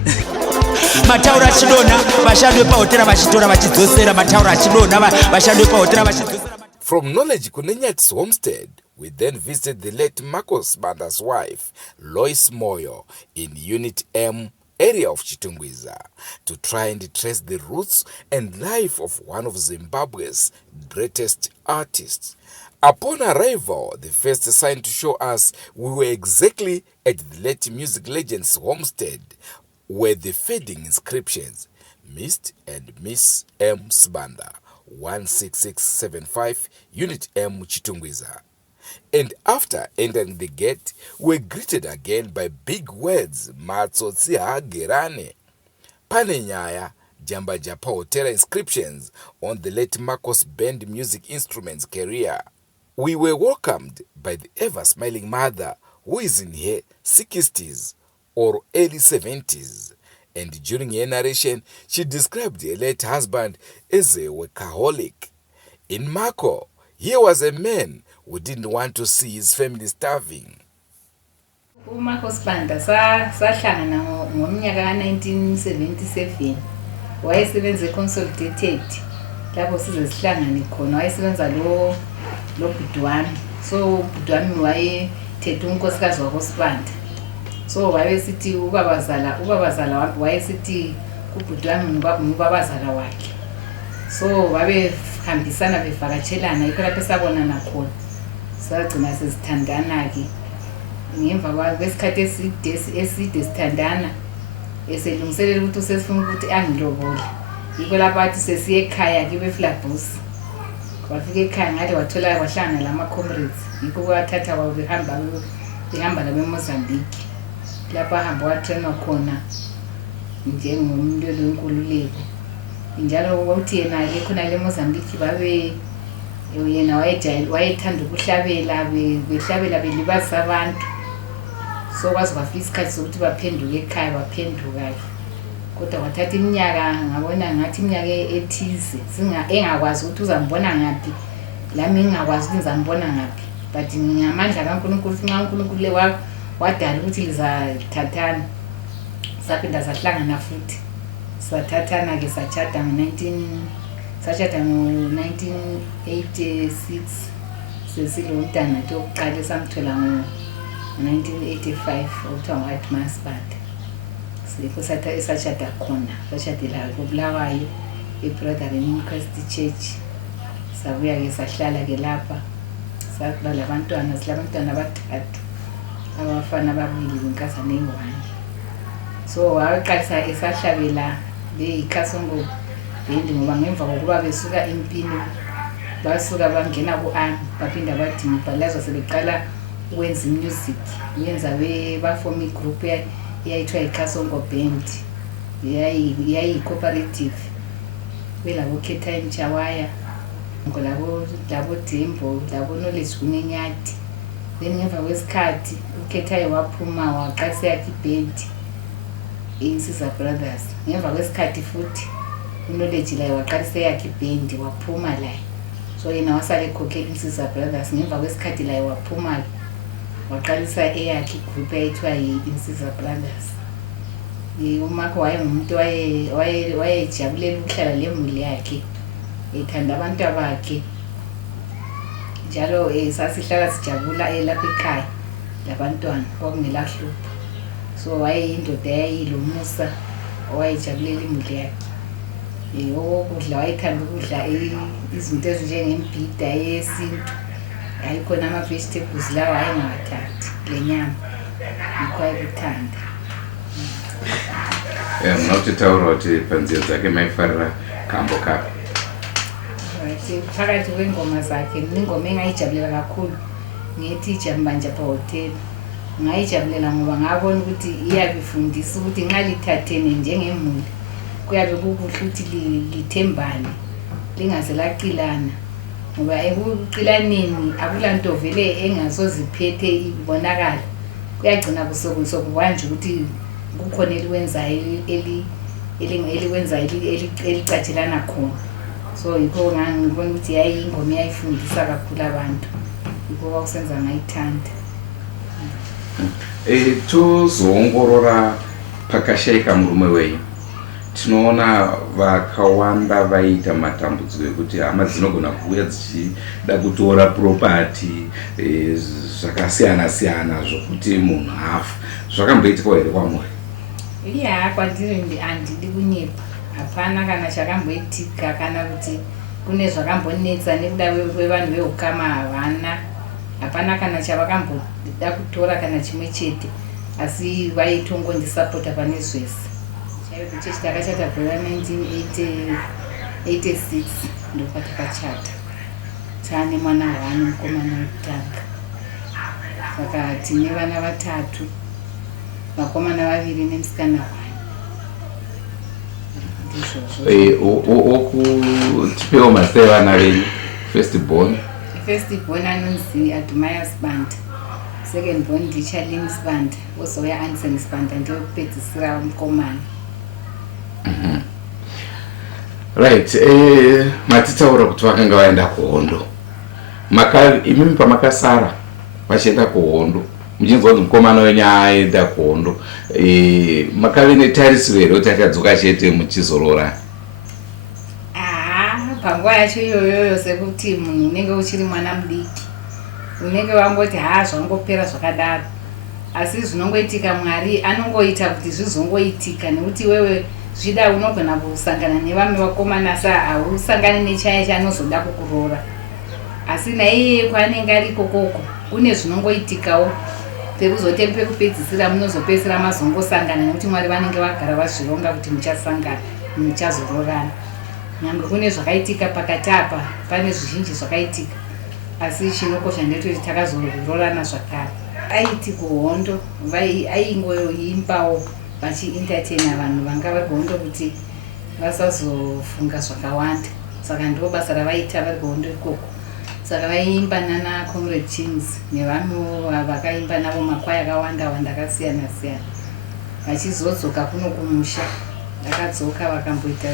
Mataura achidonha vashandi vepahotera vachitora vachidzosera mataura achidonha vashandi vepahotera vachidzosera. From Knowledge Kunenyat's homestead, we then visited the late Marko Sibanda's wife, Lois Moyo, in Unit M area of Chitungwiza to try and trace the roots and life of one of Zimbabwe's greatest artists. Upon arrival, the first sign to show us we were exactly at the late music legend's homestead were the fading inscriptions, Mr. and Miss M. Sibanda, 16675 Unit M Chitungwiza. And after entering the gate, we were greeted again by big words, Matsotsi Hagerane, Panenyaya, Jamba Japa Hotel inscriptions on the late Marko's band music instruments career. We were welcomed by the ever-smiling mother who is in her 60s or early 70s. And during her narration, she described her late husband as a workaholic. In Marko, here was a man who didn't want to see his family starving. Marko Sibanda sahlangana ngomnyaka ka1977 wayesebenza consolidated lapho size sihlangane khona wayesebenza lo bhudwami so bhudwami wayethethe unkosikazi wakoSibanda so wayesithi ubabazala wayesithi kubhudwami ngubabazala wakhe so babehambisana bevakatshelana yikho lapho sabonana khona sagcina sesithandana ke ngemva kwesikhathi eside sithandana eselungiselela ukuthi usesifuna ukuthi angilobole yikho lapho athi sesiye ekhaya ke beFlabus wafika ekhaya ngathi wathola wahlangana lama-comrades yikho kwathatha behamba labeMozambique lapho ahamba watrenwa khona njengomuntu wenkululeko njalo ukuthi yena-ke khona leMozambique yena wayethanda ukuhlabela behlabela belibazisa abantu so kwaze kwafika isikhathi sokuthi baphenduke ekhaya baphenduka-ke kodwa kwathatha iminyaka ngabona ngathi iminyaka ethize engakwazi ukuthi uzambona ngaphi lami ngingakwazi ukuthi ngizambona ngaphi but ngamandla kaNkulunkulu nxa uNkulunkulu wadala ukuthi lizathathana saphinda sahlangana futhi sathathana-ke sachata ngo-1986 sesilomntana nto yokuqala esamthola ngo-1985 okuthiwa ngo-White Masbanda sikho esachata khona sachadela koBulawayo eBrotherhood in Christ Church sabuya-ke sahlala-ke lapha sakuba labantwana silabantwana abathathu abafana ababili lenkazana eyi-1 so waqalisa esahlabela le-Kasongo Band ngoba ngemva kokuba besuka empini basuka bangena ku-army baphinda bathi ngibhalazwa sebeqala ukwenza music benza bafoma igroup eyayithiwa yi-Kasongo Band yayi-cooperative belabo-Ketime Chawaya labo Dembo labo Knowledge Kunenyati then ngemva kwesikhathi uKetime waphuma waqalisa yakhe iband iNsiza Brothers ngemva kwesikhathi futhi uKnowledge laye waqalisa yakhe iband waphuma laye so yena wasale ekhokhela iNsiza Brothers ngemva kwesikhathi laye waphuma waqalisa eyakhe igroup eyayithiwa yi-Insiza Brothers Marko wayengumuntu wayejabulela ukuhlala lemuli yakhe, ethanda abantu bakhe. Njalo sasihlala sijabula lapha ekhaya labantwana kwakungelahlupho. So wayeyindoda yayilomusa owayejabulela imuli yakhe. Okudla wayethanda ukudla izinto ezinjengembhida yesintu. Ayikhona ama-vegetables lawa ayengawathandi lenyama, yikho ayekuthanda. Munotitaura kuti panzira dzake maifarira kambo kapi? Phakathi kwengoma zakhe ingoma engayijabulela kakhulu ngethi Jambanja pahoteli. Ngayijabulela ngoba ngabona ukuthi iyabifundisa ukuthi nxa lithathene njengemuli kuyabe kukuhle ukuthi lithembane lingaze laqilana, ngoba ekuqilaneni akulanto vele engazoziphethe ibonakala. Kuyagcina kusokubanjwa ukuthi kukhona elikwenzayo elicatshelana khona. So yikho ngibona ukuthi ingoma iyayifundisa kakhulu abantu, yikho kwakusenza ngayithanda. Tozoongorora pakashayika murume wenyu, tinoona vakawanda vaita matambudziko ekuti hama dzinogona kuuya dzichida kutora property zvakasiyana siyana zvokuti munhu afa. Zvakamboitikawo here kwamuri? Kwandiri handidi kunyepa, hapana kana chakamboitika kana kuti kune zvakambonetsa nekuda kwevanhu veukama havana. Hapana kana chavakamboda kutora kana chimwe chete, asi vaitongondisapota pane zvese. Chechi takachata gore 1986 ndokwatakachata. Tane mwana wani mukomana wekutanga. Saka tine vana vatatu, vakomana vaviri nemusikana wani. Tipewo mazita evana venyu. First born anonzi Adumaya Sibanda, second born ndiCharlene Sibanda, wozouya Anderson Sibanda ndiwe kupedzisira mukomana. Right, matitaura kuti vakanga vaenda kuhondo. Imimi pamakasara vachienda kuhondo, muchinzwa kuti mukomana wenyu aenda kuhondo, makave netarisiro here kuti akadzoka chete muchizorora? Panguva yacho iyoyoyo sekuti munhu unenge uchiri mwana mudiki, unenge wangoti zvangopera zvakadaro, asi zvinongoitika Mwari anongoita kuti zvizongoitika, nekuti wewe zvida unogona kusangana nevamwe vakomana hausangani nechaya chanozoda kukuroora, asi naiye kwaanenge ari ikokoko kune zvinongoitikawo pekuzote pekupedzisira munozopedzisira mazongosangana, nekuti Mwari vanenge vagara vazvironga kuti muchasangana, muchazoroorana. Nyange kune zvakaitika pakati apa, pane zvizhinji zvakaitika, asi chinokosha ndechekuti takazoroorana zvakare. Aiti kuhondo aingoimbawo vachientertaina vanhu vanga vari kuhondo kuti vasazofunga zvakawanda, saka ndiko basa ravaita vari kuhondo ikoko. Saka vaiimba nana recollections nevamwe vakaimba navo makwaya akawanda wanda akasiyana siyana. Vachizodzoka kuno kumusha, vakadzoka vakamboita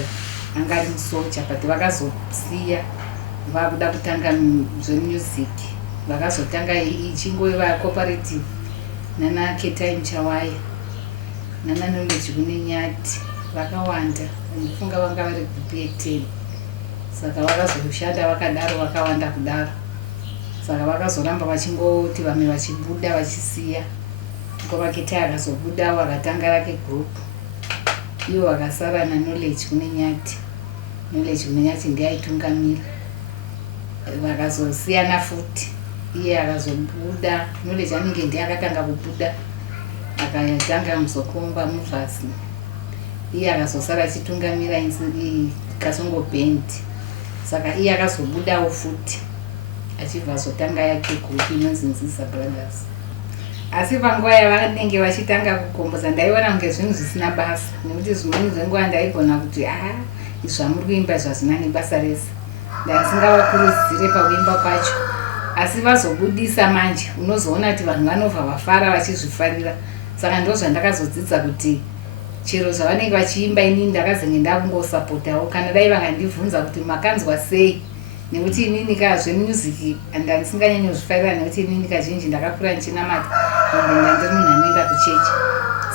anga ari musoja, but vakazosiya vakuda kutanga zvemusic, vakazotanga ichingova cooperative nana Ketai Mchawaya nana Knowledge kunenyati, vakawanda, ndifunga vanga vari group ye10. Saka vakazoshanda vakadaro vakawanda kudaro, saka vakazoramba vachingoti vamwe vachibuda vachisiya. Ngova Ketai akazobuda vakatanga rake group, ivo vakasara naKnowledge kunenyati. Knowledge kunenyati ndiye aitungamira, vakazosiyana futi, iye akazobuda. Knowledge anenge ndiye akatanga kubuda, akatanga muzokomba muvhasi, iye akazosara achitungamira Kasongo Band. Saka iye akazobudawo futi achibva azotanga yake group inonzi Brothers. Asi panguva yavanenge vachitanga kukomboza ndaiona kunge zvinhu zvisina basa, nekuti zvimweni zvenguva ndaigona kuti zvamuri kuimba zvazvina nebasa rese, ndasingavakurudzire pakuimba pacho. Asi vazobudisa manje unozoona kuti vanhu vanobva vafara vachizvifarira. Saka ndo zvandakazodzidza kuti chero zvavanenge vachiimba inini ndakazenge ndakungosapotawo, kana dai vakandibvunza kuti makanzwa sei, nekuti inini zvemusic handisinganyanye kuzvifarira, nekuti inini kazhinji ndakakura ndichinamata ende ndandiri munhu anoenda kuchechi.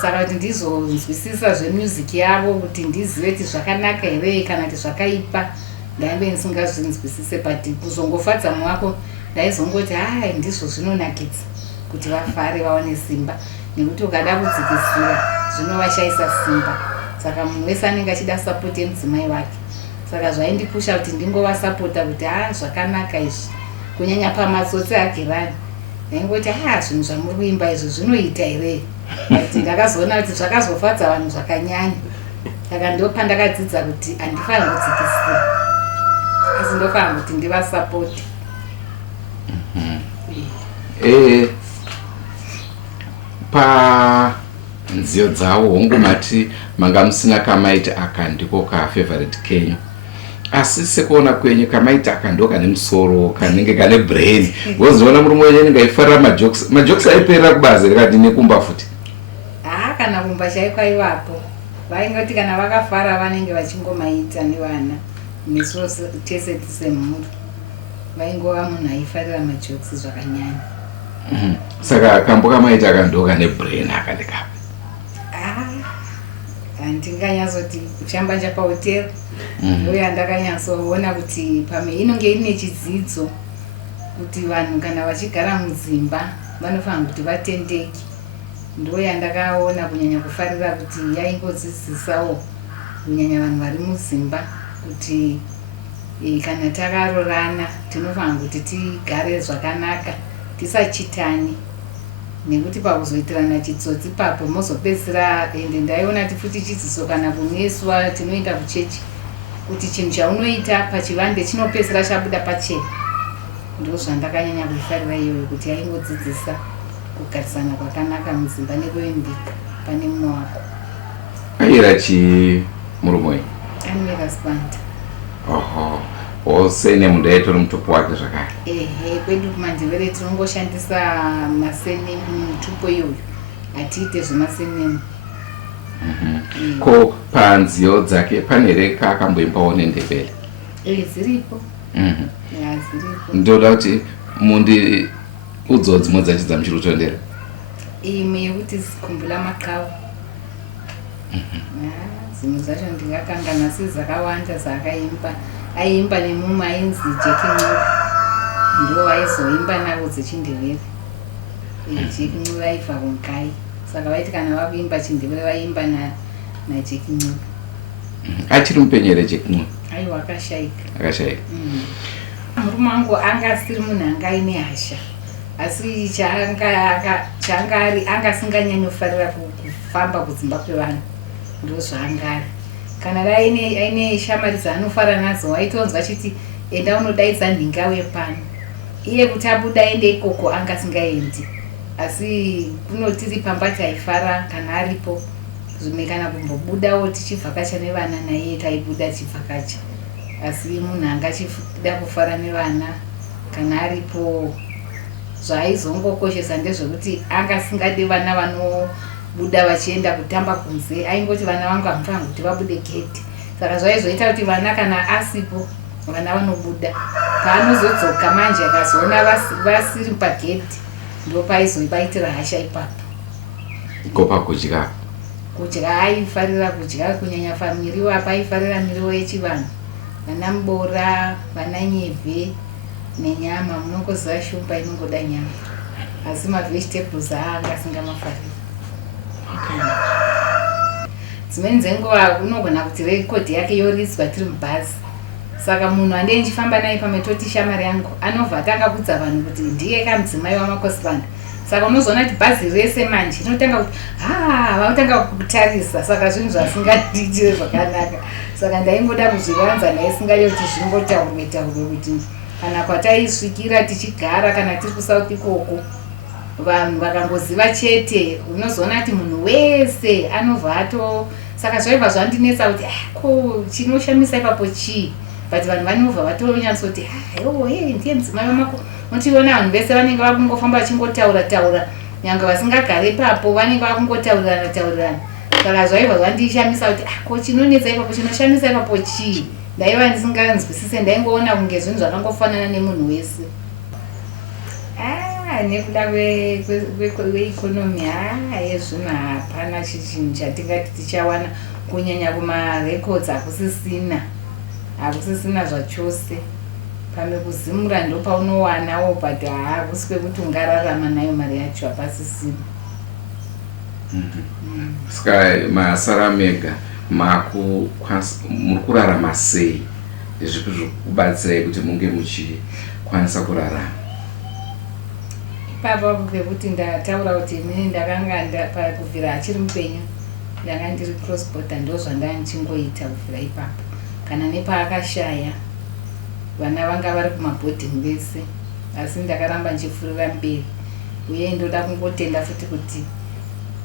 saka kuti ndizonzwisisa zvemusic yavo kuti ndizive kuti zvakanaka here kana kuti zvakaipa ndaive ndisingazvinzwisise, but kuzongofadza mwako ndaizongoti hai ndizvo zvinonakidza kuti vafare vaone simba, nekuti ukada kudzikisira zvinovashayisa simba. Saka munhu wese anenge achida sapoti yemudzimai wake, saka zvaindipusha kuti ndingovasapota kuti zvakanaka izvi, kunyanya pamatsotsi agirani ndaingoti zvinhu zvamuri kuimba izvi zvinoita here, kuti ndakazoona kuti zvakazofadza vanhu zvakanyanya. Saka ndopandakadzidza kuti handifaniri kudzikisira asi ndofanira kuti ndivasapoti. panziyo dzavo hongu mati manga musina kamaiti aka ndiko ka favorite kenyu, asi sekuona kwenyu kamaiti aka ndo kane musoro kanenge kane brain. Wozoona murume wenyu anenge aifarira majokes aiperera kubazi rikati nekumba futi. Kana kumba chaiko aivapo, vaingoti kana vakafara vanenge vachingomaita nevana misoro tese tisemhuri, vaingova munhu aifarira majokes zvakanyanya. Saka kambo kamaita akandoka nebrain akandikapa. Handinganyazoti kuchamba chapahotera ndoyo andakanyatsoona kuti pamwe inonge ine chidzidzo kuti vanhu kana vachigara mudzimba vanofanira kuti vatendeki. Ndoyo andakaona kunyanya kufarira kuti yaingodzidzisawo kunyanya vanhu vari mudzimba kuti kana takarorana tinofanira kuti tigare zvakanaka tisachitani, nekuti pakuzoitirana chitsotsi papo mozopedzisira. Ende ndaiona kuti futi chidzidzo kana kuneswa tinoenda kuchechi kuti chinhu chaunoita pachivande chinopedzisira chabuda pachena. Ndo zvandakanyanya kuifarira iyoyo kuti yaingodzidzisa kugarisana kwakanaka mudzimba nekuendeka pane mumwe wako. Aira chi murume wenyu? Amira Sibanda. Wose nemunhu aitori mutupo wake zvakare? Kwedu kumanzevere tinongoshandisa masenemu mutupo iyoyo, hatiite zvemasενemu. Ko panziyo dzake pane here kaakamboimbawo nendebele? Dziripo. Dziripo. Ndoda kuti mundi udzowo dzimwe dzacho dzamuchiri kutondera. Imwe yekuti zikumbula makau. Dzimwe dzacho ndingakangana asi dzakawanda dzakaimba. Aiimba nemumwe ainzi Jekin'uka, ndo aizoimba navo dzechindevere. Jekin'uka aibva kunkai, saka vaiti kana vakuimba chindevere vaimba naJekin'uka. Achiri mupenyu here Jekin'uka? Aiwa, akashaika. Akashaika. Murume wangu anga asiri munhu anga aine hasha, asi chaanga ari anga asinganyanyofarira kufamba kudzimba kwevanhu, ndo zvaanga ari. Kana aine shamari dzaanofara nadzo aitonzwa achiti enda unodaidza nhingawe pano. Iye kuti abuda aende ikoko anga asingaendi, asi kunotiri pambati aifara kana aripo. Zvimwe kana kumbobudawo tichivhakacha nevana naiye taibuda tichivhakacha, asi munhu anga achida kufara nevana kana aripo. Zvaaizongokoshesa ndezvekuti anga asingade vana vanobuda vachienda kutamba kunze, aingoti vana vangu hamufanira kuti vabude gate. Saka zvaizoita kuti vana kana asipo vana vanobuda. Paanozodzoka manje akazoona vasiri pagate ndo paizobaitira hasha ipapo. Kopa kudya? Kudya aifarira kudya, kunyanya famiriwo apa aifarira miriwo yechivanhu, vana mubora, vana nyebve nenyama. Munongoziva shumba inongoda nyama, asi mavegetables aanga asingamafariri. Dzimweni dzenguva unogona kuti rekodhi yake yoritswa tiri mubhazi, saka munhu andei ndichifamba naye pamwe toti shamari yangu anobva atanga kudza vanhu kuti ndiye kamudzimai wamakosibanda. Saka unozoona kuti bhazi rese manje inotanga kuti vanotanga kutarisa, saka zvinhu zvasingandiitire zvakanaka. Saka ndaingoda kuzvivanza naye singade kuti zvingotaurwe kuti kana kwataisvikira tichigara kana tiri kusauti ikoko vanhu vakangoziva chete, unozoona kuti munhu wese anobva ato. Saka zvaibva zvandinetsa kuti ko chinoshamisa ipapo chii, but vanhu vanobva vatonyatsoti ndiye mudzimai wamako. Motiona vanhu vese vanenge vakungofamba vachingotaura, nyange vasingagare papo vanenge vakungotaurirana. Saka zvaibva zvandishamisa kuti ko chinonetsa ipapo, chinoshamisa ipapo chii. Ndaiva ndisinganzwisise, ndaingoona kunge zvinhu zvakangofanana nemunhu wese. nekuda kweikonomi yezvino hapana chinhu chatingati tichawana kunyanya kumarecords hakusisina zvachose pamwe kuzimura ndo paunowanawo but hakusi kwekuti ungararama nayo mari yacho hapasisina. Saka masara mega muri kurarama sei? Ndezvipi zvikubatsirai kuti munge muchikwanisa kurarama? Ipapo pekuti ndataura kuti inini ndakanga pakubvira achiri mupenyu ndanga ndiri cross border ndo zvandandichingoita kubvira ipapo. Kana nepaakashaya vana vanga vari kumabhodhingi vese, asi ndakaramba ndichipfuurira mberi. Uye ndoda kungotenda futi kuti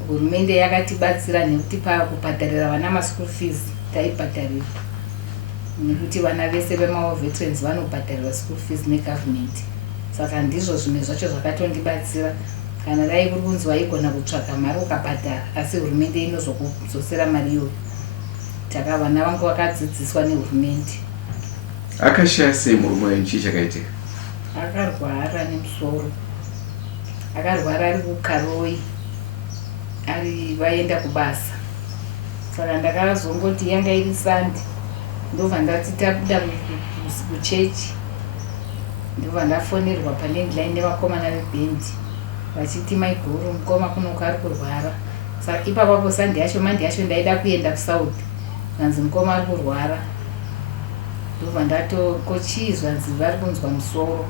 hurumende yakatibatsira nekuti pakubhadharira vana maschool fees taibhadharira, nekuti vana vese vemawo veterans vanobhadharirwa school fees negovernment. Saka ndizvo zvimwe zvacho zvakatondibatsira. Kana dai kuri kunzi waigona kutsvaga mari ukabhadhara, asi hurumende inozokudzosera mari iyoyo. Vana vangu vakadzidziswa nehurumende. Akashaya sei murume wenyu? Chii chakaitika? Akarwara nemusoro, akarwara ari kukaroi, vaenda kubasa. Saka ndakazongoti yanga iri sande, ndobva ndati tabuda kuchechi, ndobva ndafonerwa palandline nevakomana vebhendi vachiti maiguru mukoma kunoku ari kurwara. Saka ipapapo sande yacho mande yacho ndaida kuenda kusouth, vanzi mukoma ari kurwara. Ndobva ndatokochizva nzi vari kunzwa musoro.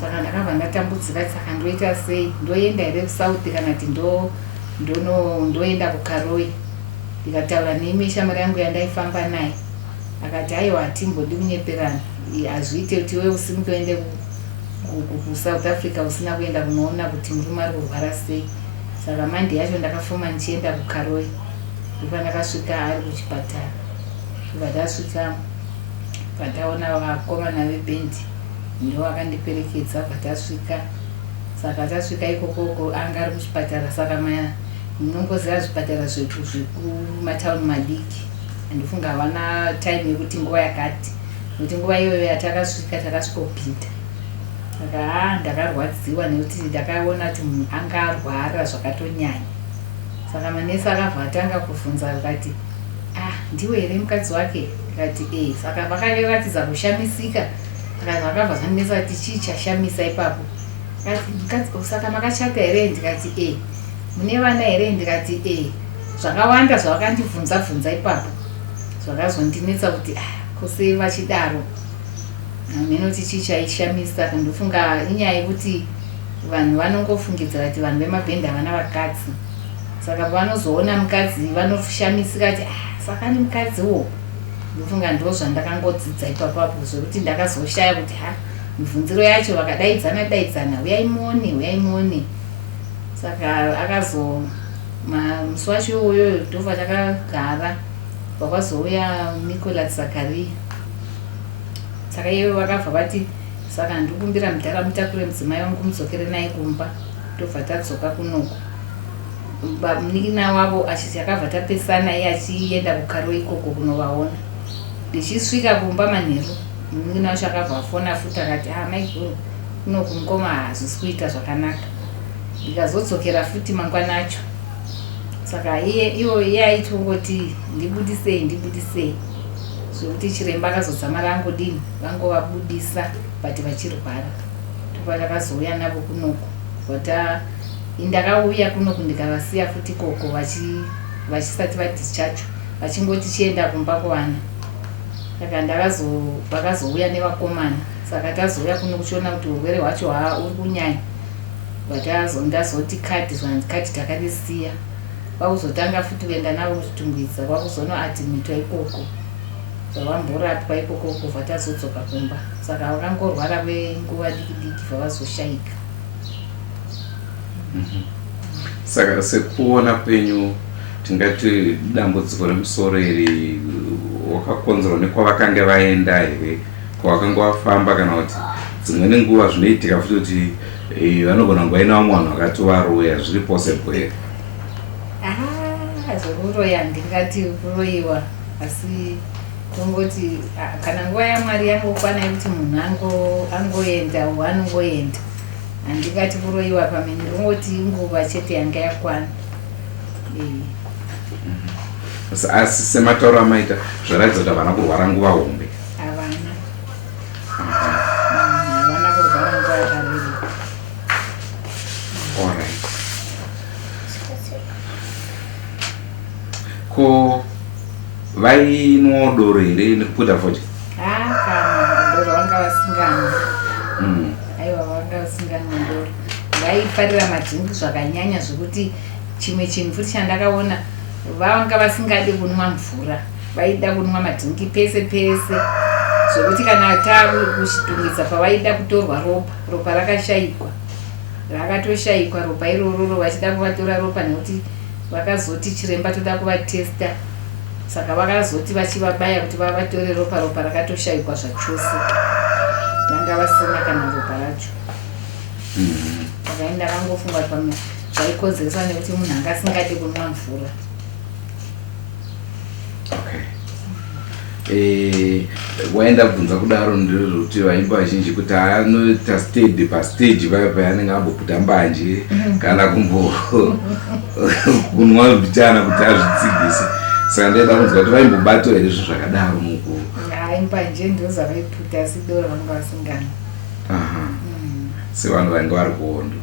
Saka ndakabva ndatambudzika, saka ndoita sei? Ndoenda here kusouth kana kuti ndoenda kukaroi? Ndikataura neimwe shamwari yangu yandaifamba naye, akati aiwa hatimbodi kunyeperana, hazviite kuti wewe usimuke uende kuSouth Africa usina kuenda kunoona kuti murume ari kurwara sei. Saka mande yacho ndakafuma ndichienda kukaroi, ndipo ndakasvika ari kuchipatara. Ndobva ndasvika pataona vakomana vebhendi ndo vakandiperekedza patasvika. Saka tasvika ikokoko anga ari kuchipatara. Saka munongoziva zvipatara zvekumataundi madiki, andifunga havana time yekuti nguva yakati, nokuti nguva iyoyo yatakasvika takasvikopinda. Saka ndakarwadziwa nekuti ndakaona kuti munhu anga arwara zvakatonyanya. Saka manesi akabva atanga kubvunza akati, ndiwe here mukadzi wake? Ndikati saka vakaratidza kushamisika. Saka vakabva zvanesa kuti chii chashamisa ipapo? Saka makachata here? Ndikati mune vana here? Ndikati zvakawanda zvavakandibvunza ipapo zvakazondinetsa kuti kose vachidaro menoti chii chaishamisa. Ndofunga inyaya yekuti vanhu vanongofungidzira kuti vanhu vemabhendi havana vakadzi. Saka pavanozoona mukadzi vanoshamisika kuti saka ni mukadziwo. Ndofunga ndo zvandakangodzidza ipapapo, zvokuti ndakazoshaya kuti mibvunziro yacho vakadaidzana uyai muone. Saka musi wacho iwoyo ndobva takagara, kwakazouya Nicholas Zakaria. Saka ivo vakabva vati saka ndikumbira mudhara mutakure mudzimai wangu mudzokere naye kumba. Ndobva tadzoka kunoku. Munin'ina wavo achiti akabva tapesana iye achienda kukaroi ikoko kunovaona. Ndichisvika kumba manheru, munin'ina wacho akabva afona futi akati maiguru kunoku mukoma hazvisi kuita zvakanaka. Ndikazodzokera futi mangwana acho. Saka iye aitongoti ndibudisei zvokuti chiremba akazodzamara angodini vangovabudisa but vachirwara. Ndipo takazouya navo kunoku. Ndakauya kunoku ndikavasiya futi koko vachisati vadischarge, vachingoti chienda kumba kuvana. Saka vakazouya nevakomana. Saka tazouya kuno kuchiona kuti urwere hwacho uri kunyanya. Ndazoti kati zvanzi takarisiya. Kwakuzotanga futi kuenda navo kuchitungwiza, kwakuzonoadhimitwa ikoko. Zvavamborapwa ikoko kubva tazodzoka kumba. Saka vakangorwara kwenguva diki vavazoshayika. Saka sekuona kwenyu tingati dambudziko remusoro iri wakakonzerwa nekwavakanga vaenda here, kwavakanga vafamba, kana kuti dzimweni nguva zvinoitika futi kuti vanogona nguva ina vamwe vanhu vakatovaroya? Zviri possible here? Zvokuroya ndingati kuroyiwa, asi tongoti kana nguva yaMwari yangokwana yekuti munhu angoenda anongoenda. handingati kuroyiwa pamene ndingoti nguva chete yanga yakwana. Asi sematauro amaita zvaratidza kuti havana kurwara nguva hombe. Havana kurwara nguva yakareba. Alright. Ko vainwa doro here nekuputa fodya? Kana doro vanga vasingana. Aiwa vanga vasingana doro. Vaifarira madhingi zvakanyanya zvokuti chimwe chinhu futi chandakaona vanga vasingadi kunwa mvura. Vaida kunwa madhingi pese pese. Zvokuti kana takushitungidza pavaida kutorwa ropa rakashayikwa. Rakatoshayikwa ropa iroro vachida kuvatora ropa nekuti vakazoti chiremba toda kuvatesta. Saka vakazoti vachivabaya kuti vavatore ropa rakatoshayikwa zvachose. Vanga vasina kana ropa racho. Saka ndakangofunga pamwe zvaikonzeresa nekuti munhu anga asingadi kunwa mvura. Waenda kubvunza kudaro ndezvokuti vaimba vazhinji kuti anoita stage pastage paya payanenge amboputa mbanje kana kunwa mbichana kuti azvitsigise. Saka ndaida kunzwa kuti vaimbobatwa here izvo zvakadaro muku? Mbanje ndozavaiputa asi doro vanga vasingana. Sevanhu vanga vari kuhondo.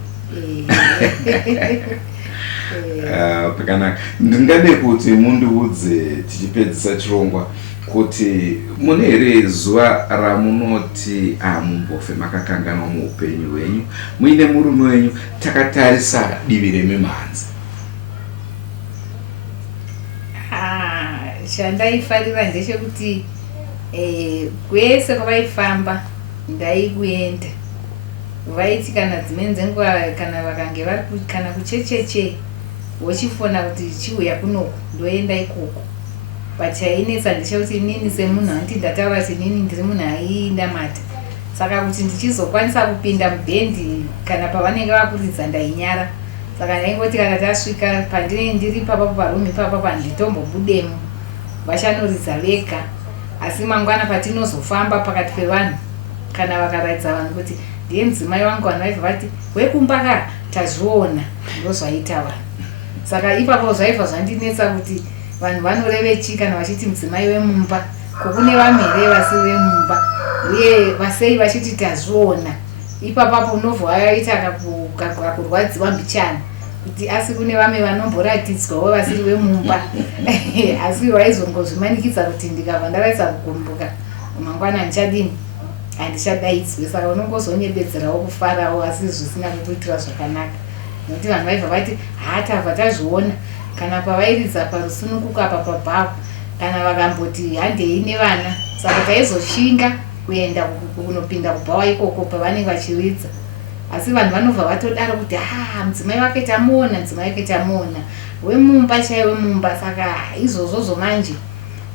Pakanaka. Ndingade kuti mundiudze tichipedzisa chirongwa kuti mune here zuva ramunoti mumbofe makakanganwa muupenyu hwenyu muine murume wenyu takatarisa divi remimhanzi? Chandaifarira ndechekuti kwese kwavaifamba ndaikuenda. Vaiti kana dzimweni dzenguva kana vakange vari kana kuchecheche vochifona kuti chiuya kunoku ndoenda ikoko. Chainetsa ndechekuti inini semunhu anditi ndataura kuti inini ndiri munhu ainamata. Saka kuti ndichizokwanisa kupinda mubhendi kana pavanenge vakuridza ndainyara. Saka ndaingoti kana tasvika pandinenge ndiri papapo parumi papapo handitombobudemo. Vachanoridza vega. Asi mangwana patinozofamba pakati pevanhu kana vakaratidza vanhu kuti ndiye mudzimai wangu vanoibva vati wekumbaka tazviona ndozvaita vanhu. Saka ipapo zvaibva zvandinetsa kuti vanhu vanoreve chii kana vachiti mudzimai wemumba kokune vamhere vasiri vemumba uye vasei vachiti tazviona. Ipapapo unobva waita kakurwadziwa mbichana kuti asi kune vamwe vanomboratidzwawo vasiri vemumba. Asi vaizongozvimanikidza kuti ndikabva ndavaisa kugumbuka mangwana ndichadini handichadaidzwe. Saka unongozonyebedzerawo kufarawo asi zvisina kukuitira zvakanaka nokuti vanhu vaibva vati tabva tazviona. Kana pavairidza parusununguko apa pabhavo kana vakamboti handei nevana. Saka taizoshinga kuenda kunopinda kubhawa ikoko pavanenge vachiridza. Asi vanhu vanobva vatodaro kuti mudzimai wake tamuona, mudzimai wake tamuona, wemumba chaiwe mumba. Saka izvozvo manje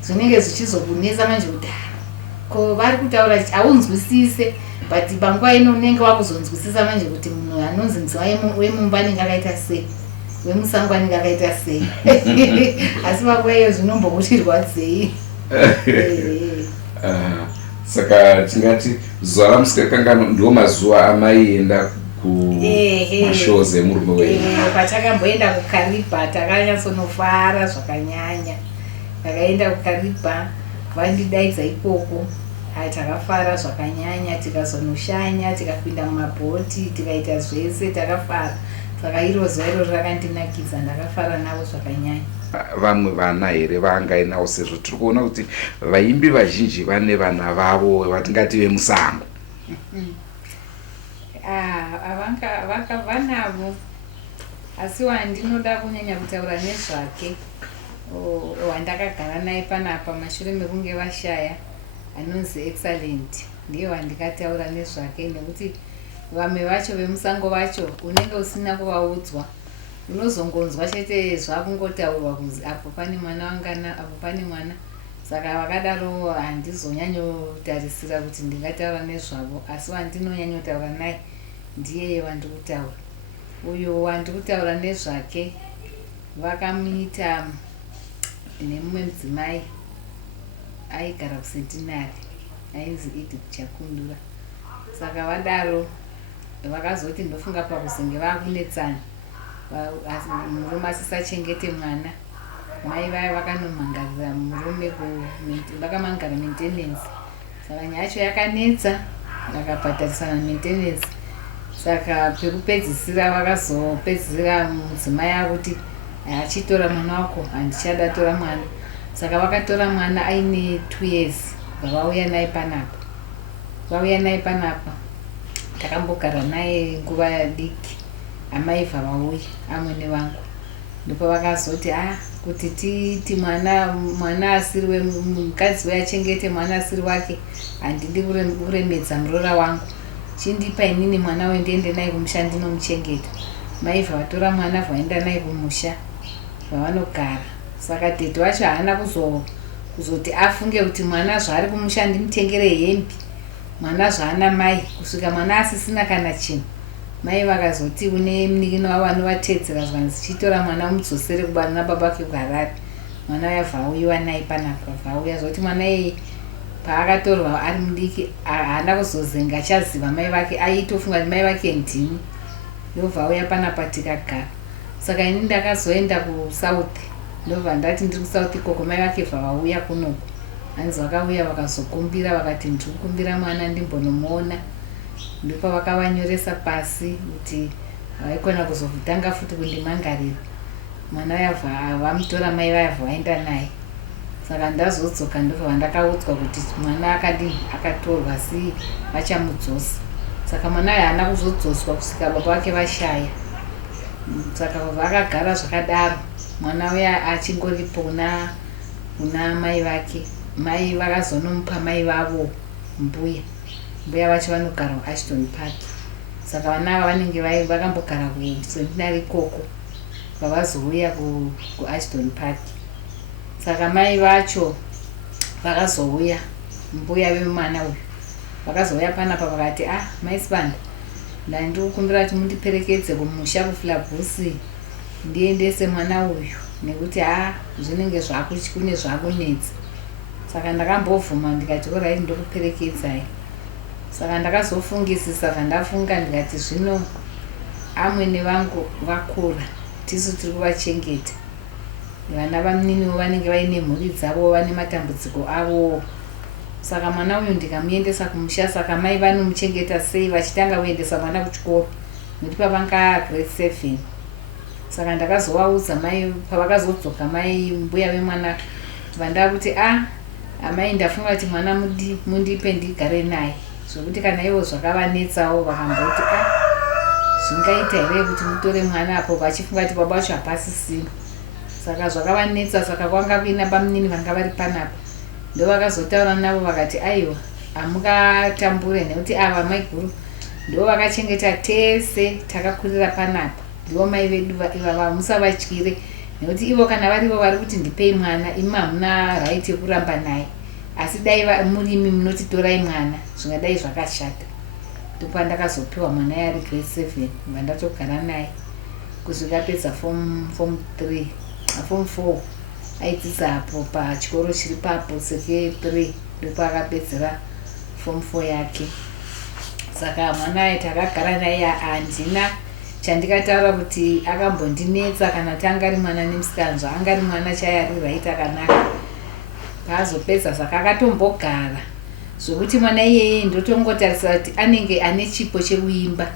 zvinenge zvichizokunetsa manje kuti ko vari kutaura haunzwisise, but panguva ino unenge wakuzonzwisisa manje kuti munhu anonzi mudzimai wemumba anenge akaita sei, wemusango anenge akaita sei. Asi panguva iyo zvinombokutirwadzei. Saka tingati zuva ramusikakangano ndo mazuva amaienda kumashows emurume wenyu? Patakamboenda kukariba takanyatsonofara zvakanyanya. Takaenda kukariba vandidaidza ikoko, takafara zvakanyanya, tikazonoshanya, tikapinda mumabhoti, tikaita zvese takafara. Saka iro zuva iro rakandinakidza, ndakafara navo zvakanyanya. Vamwe vana here vaangainawo sezvo tiri kuona kuti vaimbi vazhinji vane vana vavo vatingati vemusango? Vanavo, asi wandinoda kunyanya kutaura nezvake wandakagara naye panapa mashure mekunge vashaya anonzi Excellent, ndiye wandikataura nezvake nekuti vamwe vacho vemusango vacho unenge usina kuvaudzwa. Unozongonzwa chete zvakungotaurwa kunzi apo pane mwana wangana, apo pane mwana. Saka vakadaro handizonyanyotarisira kuti ndingataura nezvavo, asi wandinonyanyotaura naye ndiye wandikutaura. Uyo wandikutaura nezvake vakamuita nemumwe mudzimai aigara kuCentenary ainzi Edith Chakundura. Saka vadaro vakazoti ndofunga pakuzenge vakunetsana murume asisachengete mwana. Mai vaya vakanomhangarira murume vakamangara maintenance. Saka nyaya yacho yakanetsa vakabhadharisana maintenance. Saka pekupedzisira vakazopedzisira mudzimai akuti achitora mwana wako handichada tora mwana. Saka vakatora mwana aine 2 years vauya naye panapa. Vauya naye panapa takambogara naye nguva yadiki. Amaivha vauya amwene vangu ndipo vakazoti kuti titi mwana asiri mukadzi weachengete mwana asiri wake handidi kuremedza murora wangu. Chindipa inini mwana wendiende naye kumusha ndinomuchengeta. Maivha vatora mwana vaenda naye kumusha vavanogara. Saka tete wacho haana kuzoti afunge kuti mwana zvaari kumusha ndimutengere hembe. Mwana zvaana mai kusvika mwana asisina kana chinhu. Mai vakazoti une munikino wavo anovatedzera zvanzi chitora mwana mudzosere kubana baba vake kuHarare. Mwana uya vauyiwa naye panapa vauya zoti mwana iyeye paakatorwa ari mudiki haana kuzozenga achaziva mai vake aitofunga kuti mai vake ndini. Ndobvauya panapa tikagara. Saka ini ndakazoenda kuSouth. Ndobva ndati ndiri kuSouth ikoko mai vake vauya kunoko. Hanzi vakauya vakazokumbira vakati ndiri kukumbira mwana ndimbonomuona. Ndipo vakavanyoresa pasi kuti vaikona kuzotanga futi kundimangarira. Mwana uya vamutora mai vaya vaenda naye. Saka ndazodzoka ndobva vandakaudzwa kuti mwana akatorwa si vachamudzosa. Saka mwana uya haana kuzodzoswa kusvika baba vake vashaya. Saka vakagara zvakadaro. Mwana uya achingoripo kuna mai vake. Mai vakazonomupa mai vavo mbuya vacho vanogara kuAshton Park. Saka vana ava vanenge vakambogara kuseminari ikoko vavazouya kuAshton Park. Saka mai vacho vakazouya mbuya vemwana uyu vakazouya panapa vakati mai Sibanda ndandiri kukumbira kuti mundiperekedze kumusha kuFlabhusi ndiendese mwana uyu nekuti zvinenge kune zvakunetsa. Saka ndakambovhuma ndikati orai ndokuperekedzai. Saka ndakazofungisisa zvandafunga ndikati zvino amwene vangu vakura tisu tiri kuvachengeta. Vana vamuniniwo vanenge vaine mhuri dzavo vane matambudziko avo. Saka mwana uyu ndikamuendesa kumusha. Saka mai vanomuchengeta sei vachitanga kuendesa mwana kuchikoro nekuti pavanga grade 7. Saka ndakazovaudza mai pavakazodzoka mai mbuya vemwana vanda kuti amai ndafunga kuti mwana mundipe ndigare naye zvokuti kana ivo zvakavanetsawo vakamboti zvingaita here kuti mutore mwana apo vachifunga kuti baba vacho hapasisina. Saka zvakavanetsa. Saka kwanga kuina bamunini vanga vari panapa ndo vakazotaura navo vakati aiwa hamukatambure nekuti ava mai guru ndo vakachengeta tese takakurira panapa. Ndivo mai vedu ivava musavatyire nekuti ivo kana varivo vari kuti ndipei mwana imi hamuna right yekuramba naye. Asi dai murimi munotitorai mwana zvingadai zvakashata. Ndipo ndakazopiwa mwana yari grade 7 vandatogara naye kusvika pedza form 4 aidzidza apo pachikoro chiri papo seke 3 ndipo akapedzera form 4 yake. Saka mwana aye takagara naye handina chandikataura kuti akambondinetsa kana kuti angari mwana nemusikanzva angari mwana chayari right akanaka. Paazopedza saka akatombogara zvokuti mwana iyeye ndotongotarisira kuti anenge ane chipo chekuimba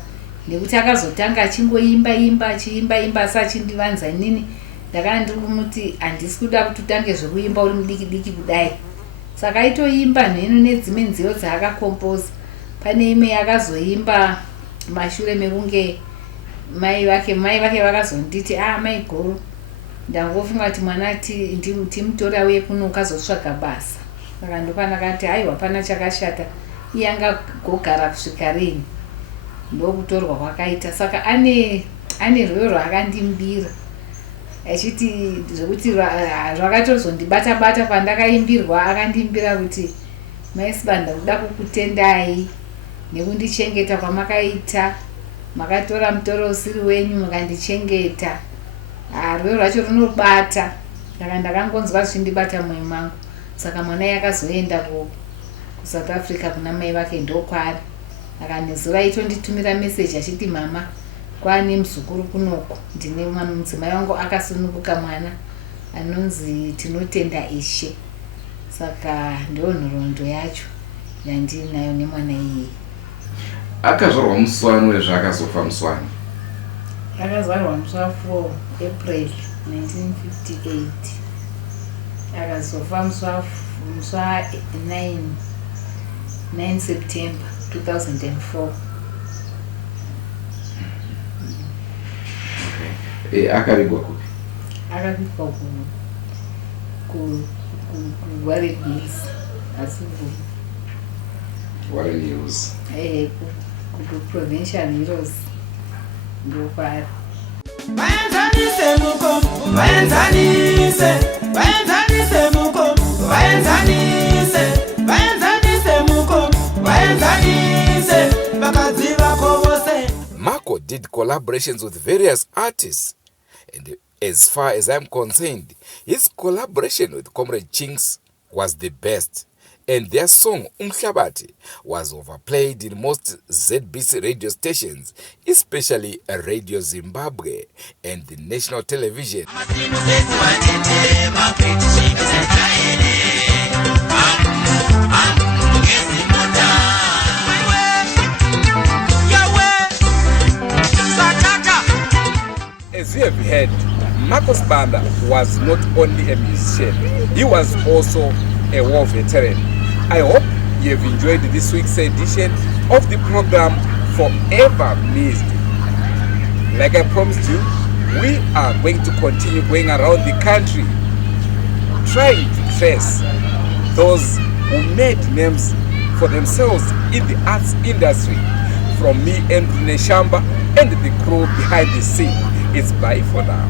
nekuti akazotanga achingoimba achiimba asi achindivanza inini ndakanga ndiri kumuti handisi kuda kuti utange zvekuimba uri mudiki kudai. Saka aitoimba nheno nedzimwe nziyo dzaakakompoza. Pane imwe yakazoimba mashure mekunge mai vake vakazonditi mai guru ndangofunga kuti mwana timutore auye kuno ukazotsvaga basa. Saka ndopanakati aiwa hapana chakashata iye angagogara kusvika rini ndokutorwa kwakaita. Saka ane rweo rwakandimbira achiti zvokuti zvakatozondibata pandakaimbirwa akandimbira kuti mai Sibanda kuda kukutendai nekundichengeta kwamakaita. Makatora mutoro usiri wenyu mukandichengeta. Rweo rwacho runobata. Saka ndakangonzwa zvichindibata mwoyo mangu. Saka mwana yakazoenda kuSouth Africa kuna mai vake ndokwaari. akanezuva itonditumira meseji achiti mama kwaane muzukuru kunoko ndine mwana mudzimai wangu akasununguka mwana anonzi tinotenda Ishe. Saka ndiyo nhoroondo yacho yandinayo nemwana iye. Akazvarwa muswani wezve akazofa muswani? Akazvarwa musi 4 April 1958 akazofa musi 9 September 2004. Akavigwa kupi? Akavigwa ku Warren Hills asi Warren Hills ku Provincial Heroes ndokwaari. Vaenzanise mukombo, vaenzanise mukombo, vaenzanise mukombo, vaenzanise vakadzi vako vose. Marko did collaborations with various artists, and as far as I'm concerned, his collaboration with Comrade Chinks was the best, and their song Umhlabati was overplayed in most ZBC radio stations, especially Radio Zimbabwe and the national television. As you have heard, Marko Sibanda was not only a musician, he was also a war veteran. I hope you have enjoyed this week's edition of the program Forever Missed. Like I promised you, we are going to continue going around the country trying to trace those who made names for themselves in the arts industry. From me, Andrew Neshamba, and the crew behind the scene, it's bye for now.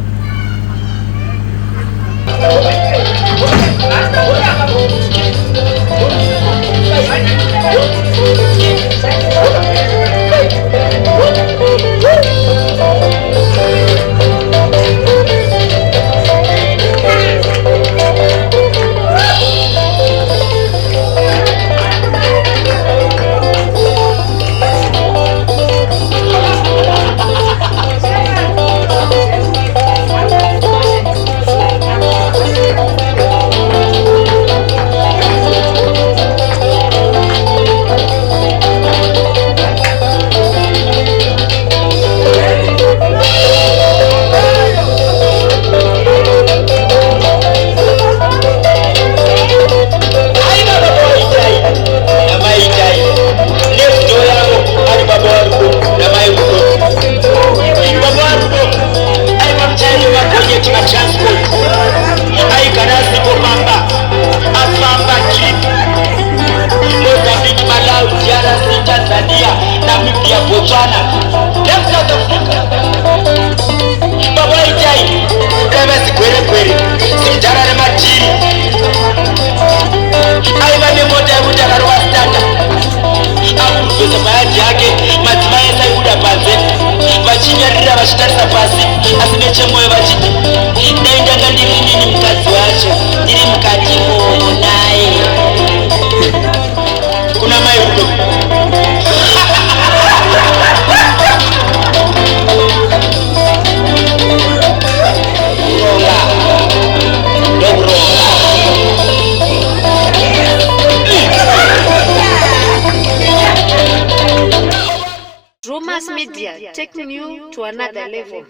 Vachitarisa pasi asi nechemwoyo vachiti dai ndanga ndiri nini mukadzi wacho ndiri mukati naye kuna mai uko Mass media taking you to another level.